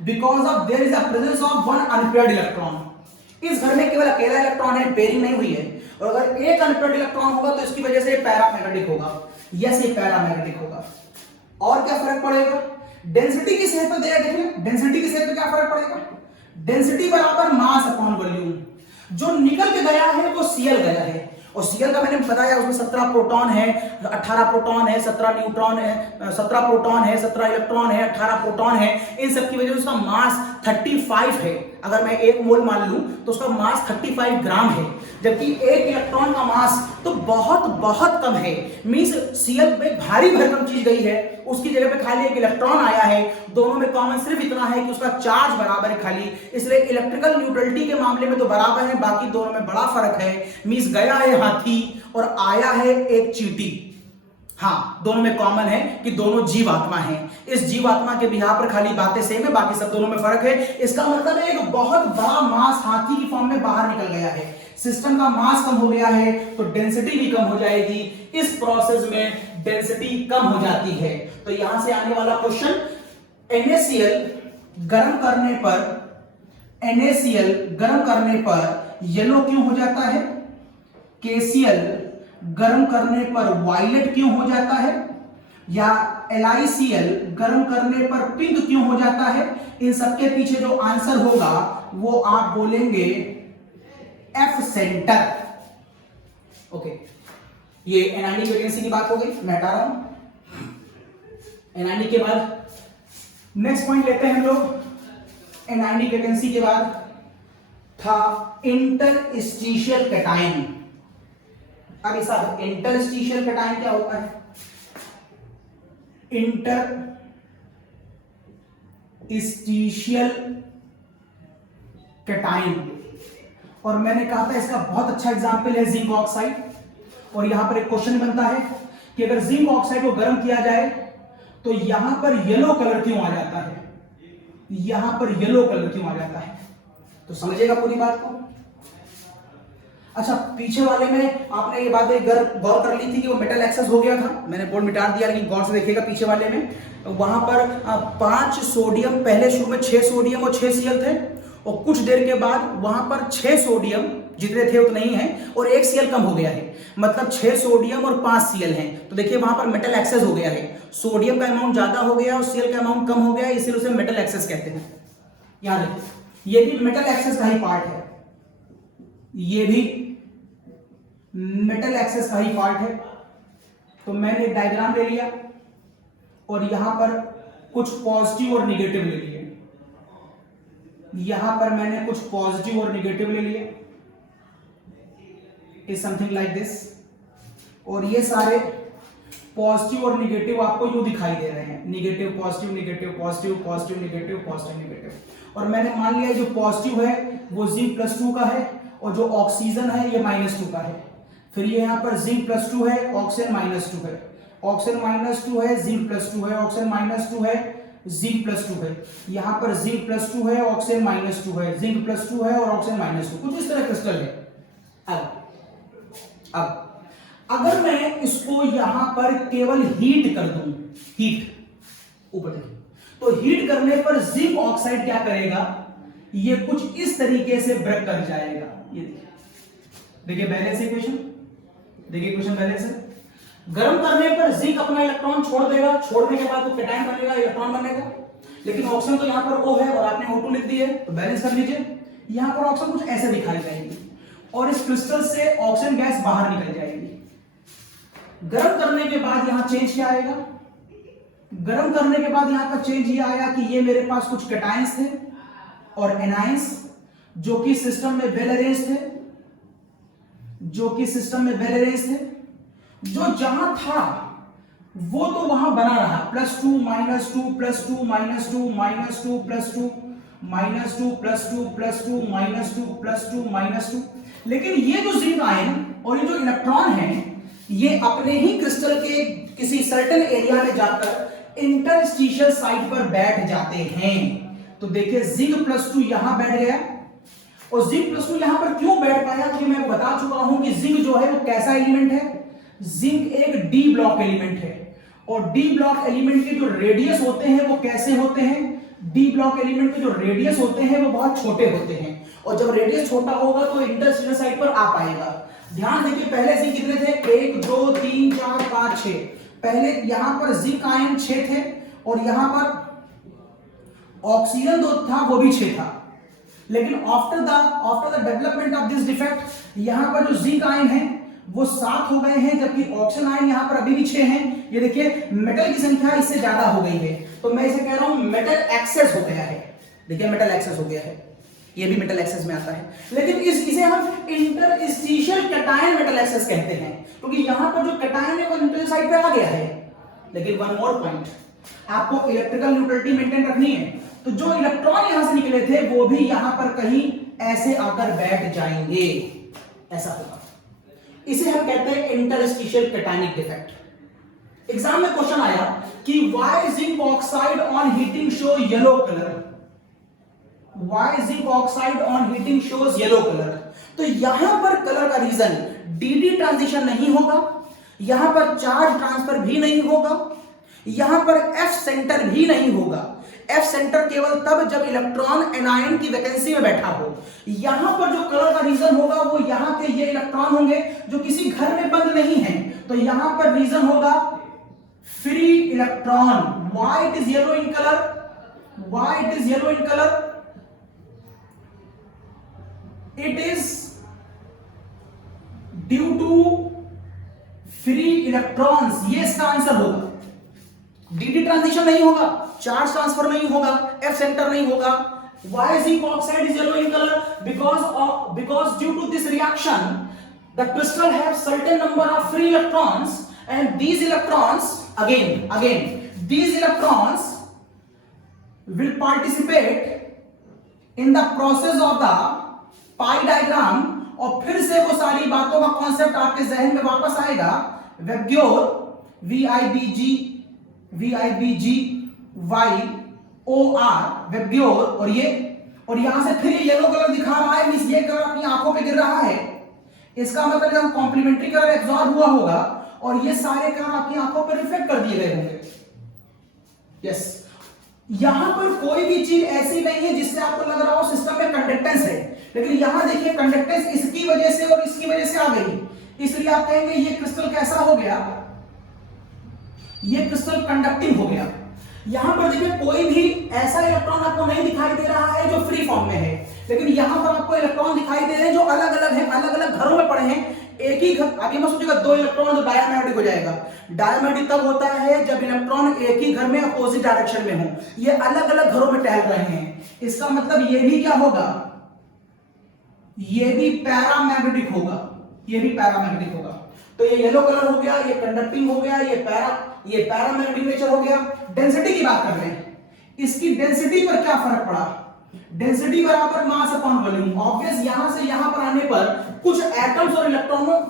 because of their is a presence of one unpaired electron. इस घर में केवल अकेला इलेक्ट्रॉन है, पेयरिंग नहीं हुई है, और अगर एक अनपेयर्ड इलेक्ट्रॉन होगा तो इसकी वजह से पैरामैग्नेटिक होगा। यस, ये पैरामैग्नेटिक होगा। और क्या फर्क पड़ेगा? डेंसिटी की सेहत पे दिया, देखिए डेंसिटी की सेहत पे क्या फर्क पड़ेगा? डेंसिटी बराबर मास अपॉन वॉल्यूम। जो निकल के गया है वो Cl गया है, और Cl का मैंने बताया उसमें 17 प्रोटॉन है, 18 प्रोटॉन है, 17 न्यूट्रॉन है, 17 प्रोटॉन है, 17 इलेक्ट्रॉन है, 18 प्रोटॉन है। इन सब की वजह से उसका मास 35 है। अगर मैं 1 मोल मान लूं तो उसका मास 35 ग्राम है, जबकि एक इलेक्ट्रॉन का मास तो बहुत बहुत कम है। मींस Cl में भारी भरकम चीज गई है, उसकी जगह पे खाली एक इलेक्ट्रॉन आया है। दोनों में कॉमन सिर्फ इतना है कि उसका चार्ज बराबर है खाली, इसलिए इलेक्ट्रिकल न्यूट्रलिटी के मामले में तो बराबर है, बाकी दोनों में बड़ा फर्क है। मींस गया है हाथी और आया है एक चींटी। हाँ, दोनों में कॉमन है कि दोनों जीवात्मा हैं। इस जीवात्मा के बिहार पर खाली बातें सेम है, बाकी सब दोनों में फर्क है। इसका मतलब है एक बहुत बड़ा मास हाथी की फॉर्म में बाहर निकल गया है। सिस्टम का मास कम हो गया है तो डेंसिटी भी कम हो जाएगी। इस प्रोसेस में डेंसिटी कम हो जाती है। तो यहां से आने वाला क्वेश्चन, NaCl गर्म करने पर येलो क्यों हो जाता है? KCl गर्म करने पर वायलेट क्यों हो जाता है? या LiCl गर्म करने पर पिंक क्यों हो जाता है? इन सबके पीछे जो आंसर होगा वो आप बोलेंगे F सेंटर। ओके, ये एनआईडी वैकेंसी की बात हो गई, मैं हटा रहा हूं। एनआईडी के बाद नेक्स्ट पॉइंट लेते हैं हम लोग। एनआईडी वैकेंसी के बाद था इंटरस्टिशियल कैटायन। अब इस इंटरस्टिशियल कैटायन क्या होता है? इंटरस्टिशियल कैटायन, और मैंने कहा था इसका बहुत अच्छा एग्जांपल है जिंक ऑक्साइड। और यहां पर एक क्वेश्चन बनता है कि अगर जिंक ऑक्साइड को गर्म किया जाए तो यहां पर येलो कलर क्यों आ जाता है? यहां पर येलो कलर क्यों आ जाता है? तो समझिएगा पूरी बात को। अच्छा, पीछे वाले में आपने ये बात गौर कर ली थी कि वो मेटल एक्सेस हो गया था, मैंने बोर्ड मिटा दिया, लेकिन गौर से देखिएगा पीछे वाले में वहां पर 5 सोडियम, पहले शुरू में 6 सोडियम और 6 Cl थे, और कुछ देर के बाद वहां पर 6 सोडियम जितने थे उतने ही हैं और 1 Cl कम हो गया है। मतलब 6 सोडियम और 5 Cl हैं, तो देखिए वहां पर मेटल एक्सेस हो गया है। सोडियम का अमाउंट ज्यादा हो गया और Cl का अमाउंट कम हो गया, इसलिए उसे मेटल एक्सेस कहते हैं। याद रखिए, ये भी मेटल एक्सेस का ही पार्ट है, ये भी मेटल एक्सेस का ही पार्ट है। तो मैंने एक डायग्राम ले लिया और यहां पर कुछ पॉजिटिव और निगेटिव ले लिए, यहां पर मैंने कुछ पॉजिटिव और निगेटिव ले लिए, इज समथिंग लाइक दिस। और ये सारे पॉजिटिव और निगेटिव आपको यूं दिखाई दे रहे हैं, negative positive negative positive positive negative positive negative. और मैंने मान लिया जो पॉजिटिव है वो जिंक +2 का है, और जो ऑक्सीजन है ये -2 का है। फिर ये यहाँ पर जिंक +2 है, ऑक्सीजन -2 है, ऑक्सीजन -2 है, जिंक +2 है, ऑक्सीजन -2 है, जिंक +2 है। यहाँ पर जिंक +2 है, ऑक्सीजन -2 है, जिंक +2 है और ऑक्सीजन -2, कुछ इस तरह क्रिस्टल है। अब अगर मैं इसको यहां पर केवल हीट कर दूं, हीट ऊपर देखिए, तो हीट करने पर जिंक ऑक्साइड क्या करेगा? ये कुछ इस तरीके से ब्रेक कर जाएगा। ये देखिए बैलेंस इक्वेशन, देखिए इक्वेशन बैलेंस है। गर्म करने पर जिंक अपना इलेक्ट्रॉन छोड़ देगा, छोड़ने के बाद वो कैटायन बनेगा, इलेक्ट्रॉन बनेगा। लेकिन ऑक्सीजन तो यहां पर O है और आपने O2 लिख दी है, तो बैलेंस कर लीजिए। यहां पर ऑक्सीजन कुछ ऐसे दिखाई जाएगी और इस क्रिस्टल से ऑक्सीजन गैस बाहर निकल जाएगी। गर्म करने के बाद यहां चेंज क्या आएगा? गर्म करने के बाद यहां पर चेंज ये आया कि ये मेरे पास कुछ कैटायंस थे और एनायंस जो कि सिस्टम में वेल अरेंज थे, जो कि सिस्टम में वेल अरेंज थे। जो जहां था वो तो वहां बना रहा, +2 -2 +2 -2 -2 +2 -2 +2 +2 -2 +2 -2। लेकिन ये जो जिंक आयन और ये जो इलेक्ट्रॉन है ये अपने ही क्रिस्टल के किसी सर्टेन एरिया में जाकर इंटरस्टिशियल साइट पर बैठ जाते हैं। तो देखिए जिंक +2 यहां बैठ गया, और जिंक +2 यहां पर क्यों बैठ पाया? क्योंकि मैं बता चुका हूं कि जिंक जो है वो कैसा एलिमेंट है? जिंक एक डी ब्लॉक एलिमेंट है, और डी ब्लॉक एलिमेंट के जो रेडियस होते हैं वो कैसे होते हैं? डी ब्लॉक एलिमेंट के जो रेडियस होते हैं वो बहुत छोटे होते हैं, और जब रेडियस छोटा होगा तो इंटरस्टिशियल साइट पर आ पाएगा। ध्यान देखिए, पहले ज़िंक कितने थे, 1 2 3 4 5 6। पहले यहां पर जिंक आयन 6 थे और यहां पर ऑक्सीजन जो था वो भी 6 था। लेकिन after the development of this defect यहां पर जो जिंक आयन है वो 7 हो गए हैं, जबकि ऑक्सीजन आयन यहां पर अभी भी 6 हैं। ये देखिए मेटल की संख्या इससे ज्यादा हो गई है, तो मैं इसे कह रहा हूं मेटल एक्सेस हो गया है। देखिए मेटल एक्सेस हो गया है, ये भी मेटल एक्सेस में आता है। लेकिन इसे हम इंटरस्टिशियल कैटायन मेटल एक्सेस कहते हैं, क्योंकि यहां पर जो कैटायन है वो न्यूट्रल साइड पे आ गया है। लेकिन वन मोर पॉइंट, आपको इलेक्ट्रिकल न्यूट्रलिटी मेंटेन रखनी है, तो जो इलेक्ट्रॉन यहां से निकले थे वो भी यहां पर कहीं ऐसे आकर बैठ जाएंगे, ऐसा होगा। इसे हम कहते हैं इंटरस्टिशियल कैटायनिक डिफेक्ट। एग्जाम में क्वेश्चन आया कि why zinc oxide on heating show yellow colour, why zinc oxide on heating shows yellow colour. तो यहां पर कलर का रीजन डी ट्रांजिशन नहीं होगा, यहां पर चार्ज ट्रांसफर भी नहीं होगा, यहां पर एफ सेंटर भी नहीं होगा। एफ सेंटर केवल तब जब इलेक्ट्रॉन एनायन की वैकेंसी में बैठा हो। यहां पर जो कलर का रीजन होगा वो यहां के ये इलेक्ट्रॉन होंगे जो किसी घर में बंद नहीं है, तो यहां पर रीजन होगा free electron. Why it is yellow in colour, why it is yellow in colour, it is due to free electrons। ये इसका आंसर होगा। डी ट्रांजिशन नहीं होगा, चार्ज ट्रांसफर नहीं होगा, एफ सेंटर नहीं होगा। Why zinc oxide is yellow in color? Because due to this reaction the crystal have certain number of free electrons, and these electrons again these electrons will participate in the process of the pi diagram. और फिर से वो सारी बातों का concept आपके जहन में वापस आएगा। वेब्ग्योर VIBGYOR वेब्ग्योर, और यहां से फिर ये येलो कलर दिखा रहा है, मींस ये कलर अपनी आंखों पे गिर रहा है। इसका मतलब हम कॉम्प्लीमेंट्री कलर एब्जॉर्ब हुआ होगा और ये सारे कलर आपकी आंखों पर रिफ्लेक्ट कर दिए गए होंगे। यस, यहां पर कोई भी चीज ऐसी नहीं है जिससे आपको लग रहा हो सिस्टम में कंडक्टेंस है, लेकिन यहां देखिए कंडक्टेंस इसकी वजह से और इसकी वजह से आ गई, इसलिए आप कहेंगे ये क्रिस्टल कैसा हो गया, ये क्रिस्टल कंडक्टिंग हो गया। यहां पर देखिए कोई भी ऐसा इलेक्ट्रॉन आपको नहीं दिखाई दे रहा है जो फ्री फॉर्म में है, लेकिन यहां पर आपको इलेक्ट्रॉन दिखाई दे रहे हैं जो अलग अलग हैं, अलग अलग घरों में पड़े हैं। एक ही घर, आप ये मत सोचिएगा दो इलेक्ट्रॉन तो डायमैग्नेटिक हो जाएगा। डायमैग्नेटिक तब होता है जब इलेक्ट्रॉन एक ही घर में अपोजिट डायरेक्शन में हो, ये अलग अलग घरों में टहल रहे हैं। इसका मतलब ये भी क्या होगा, ये भी पैरामैग्नेटिक होगा, ये भी पैरामैग्नेटिक होगा। तो ये येलो कलर हो गया, ये कंडक्टिंग हो गया, ये पैरामैग्नेटिक नेचर हो गया। डेंसिटी की बात कर रहे हैं, इसकी डेंसिटी पर क्या फर्क पड़ा, डेंसिटी बराबर मास अपॉन वॉल्यूम। ऑब्वियस यहां से यहां पर आने पर कुछ एटम्स और इलेक्ट्रॉनों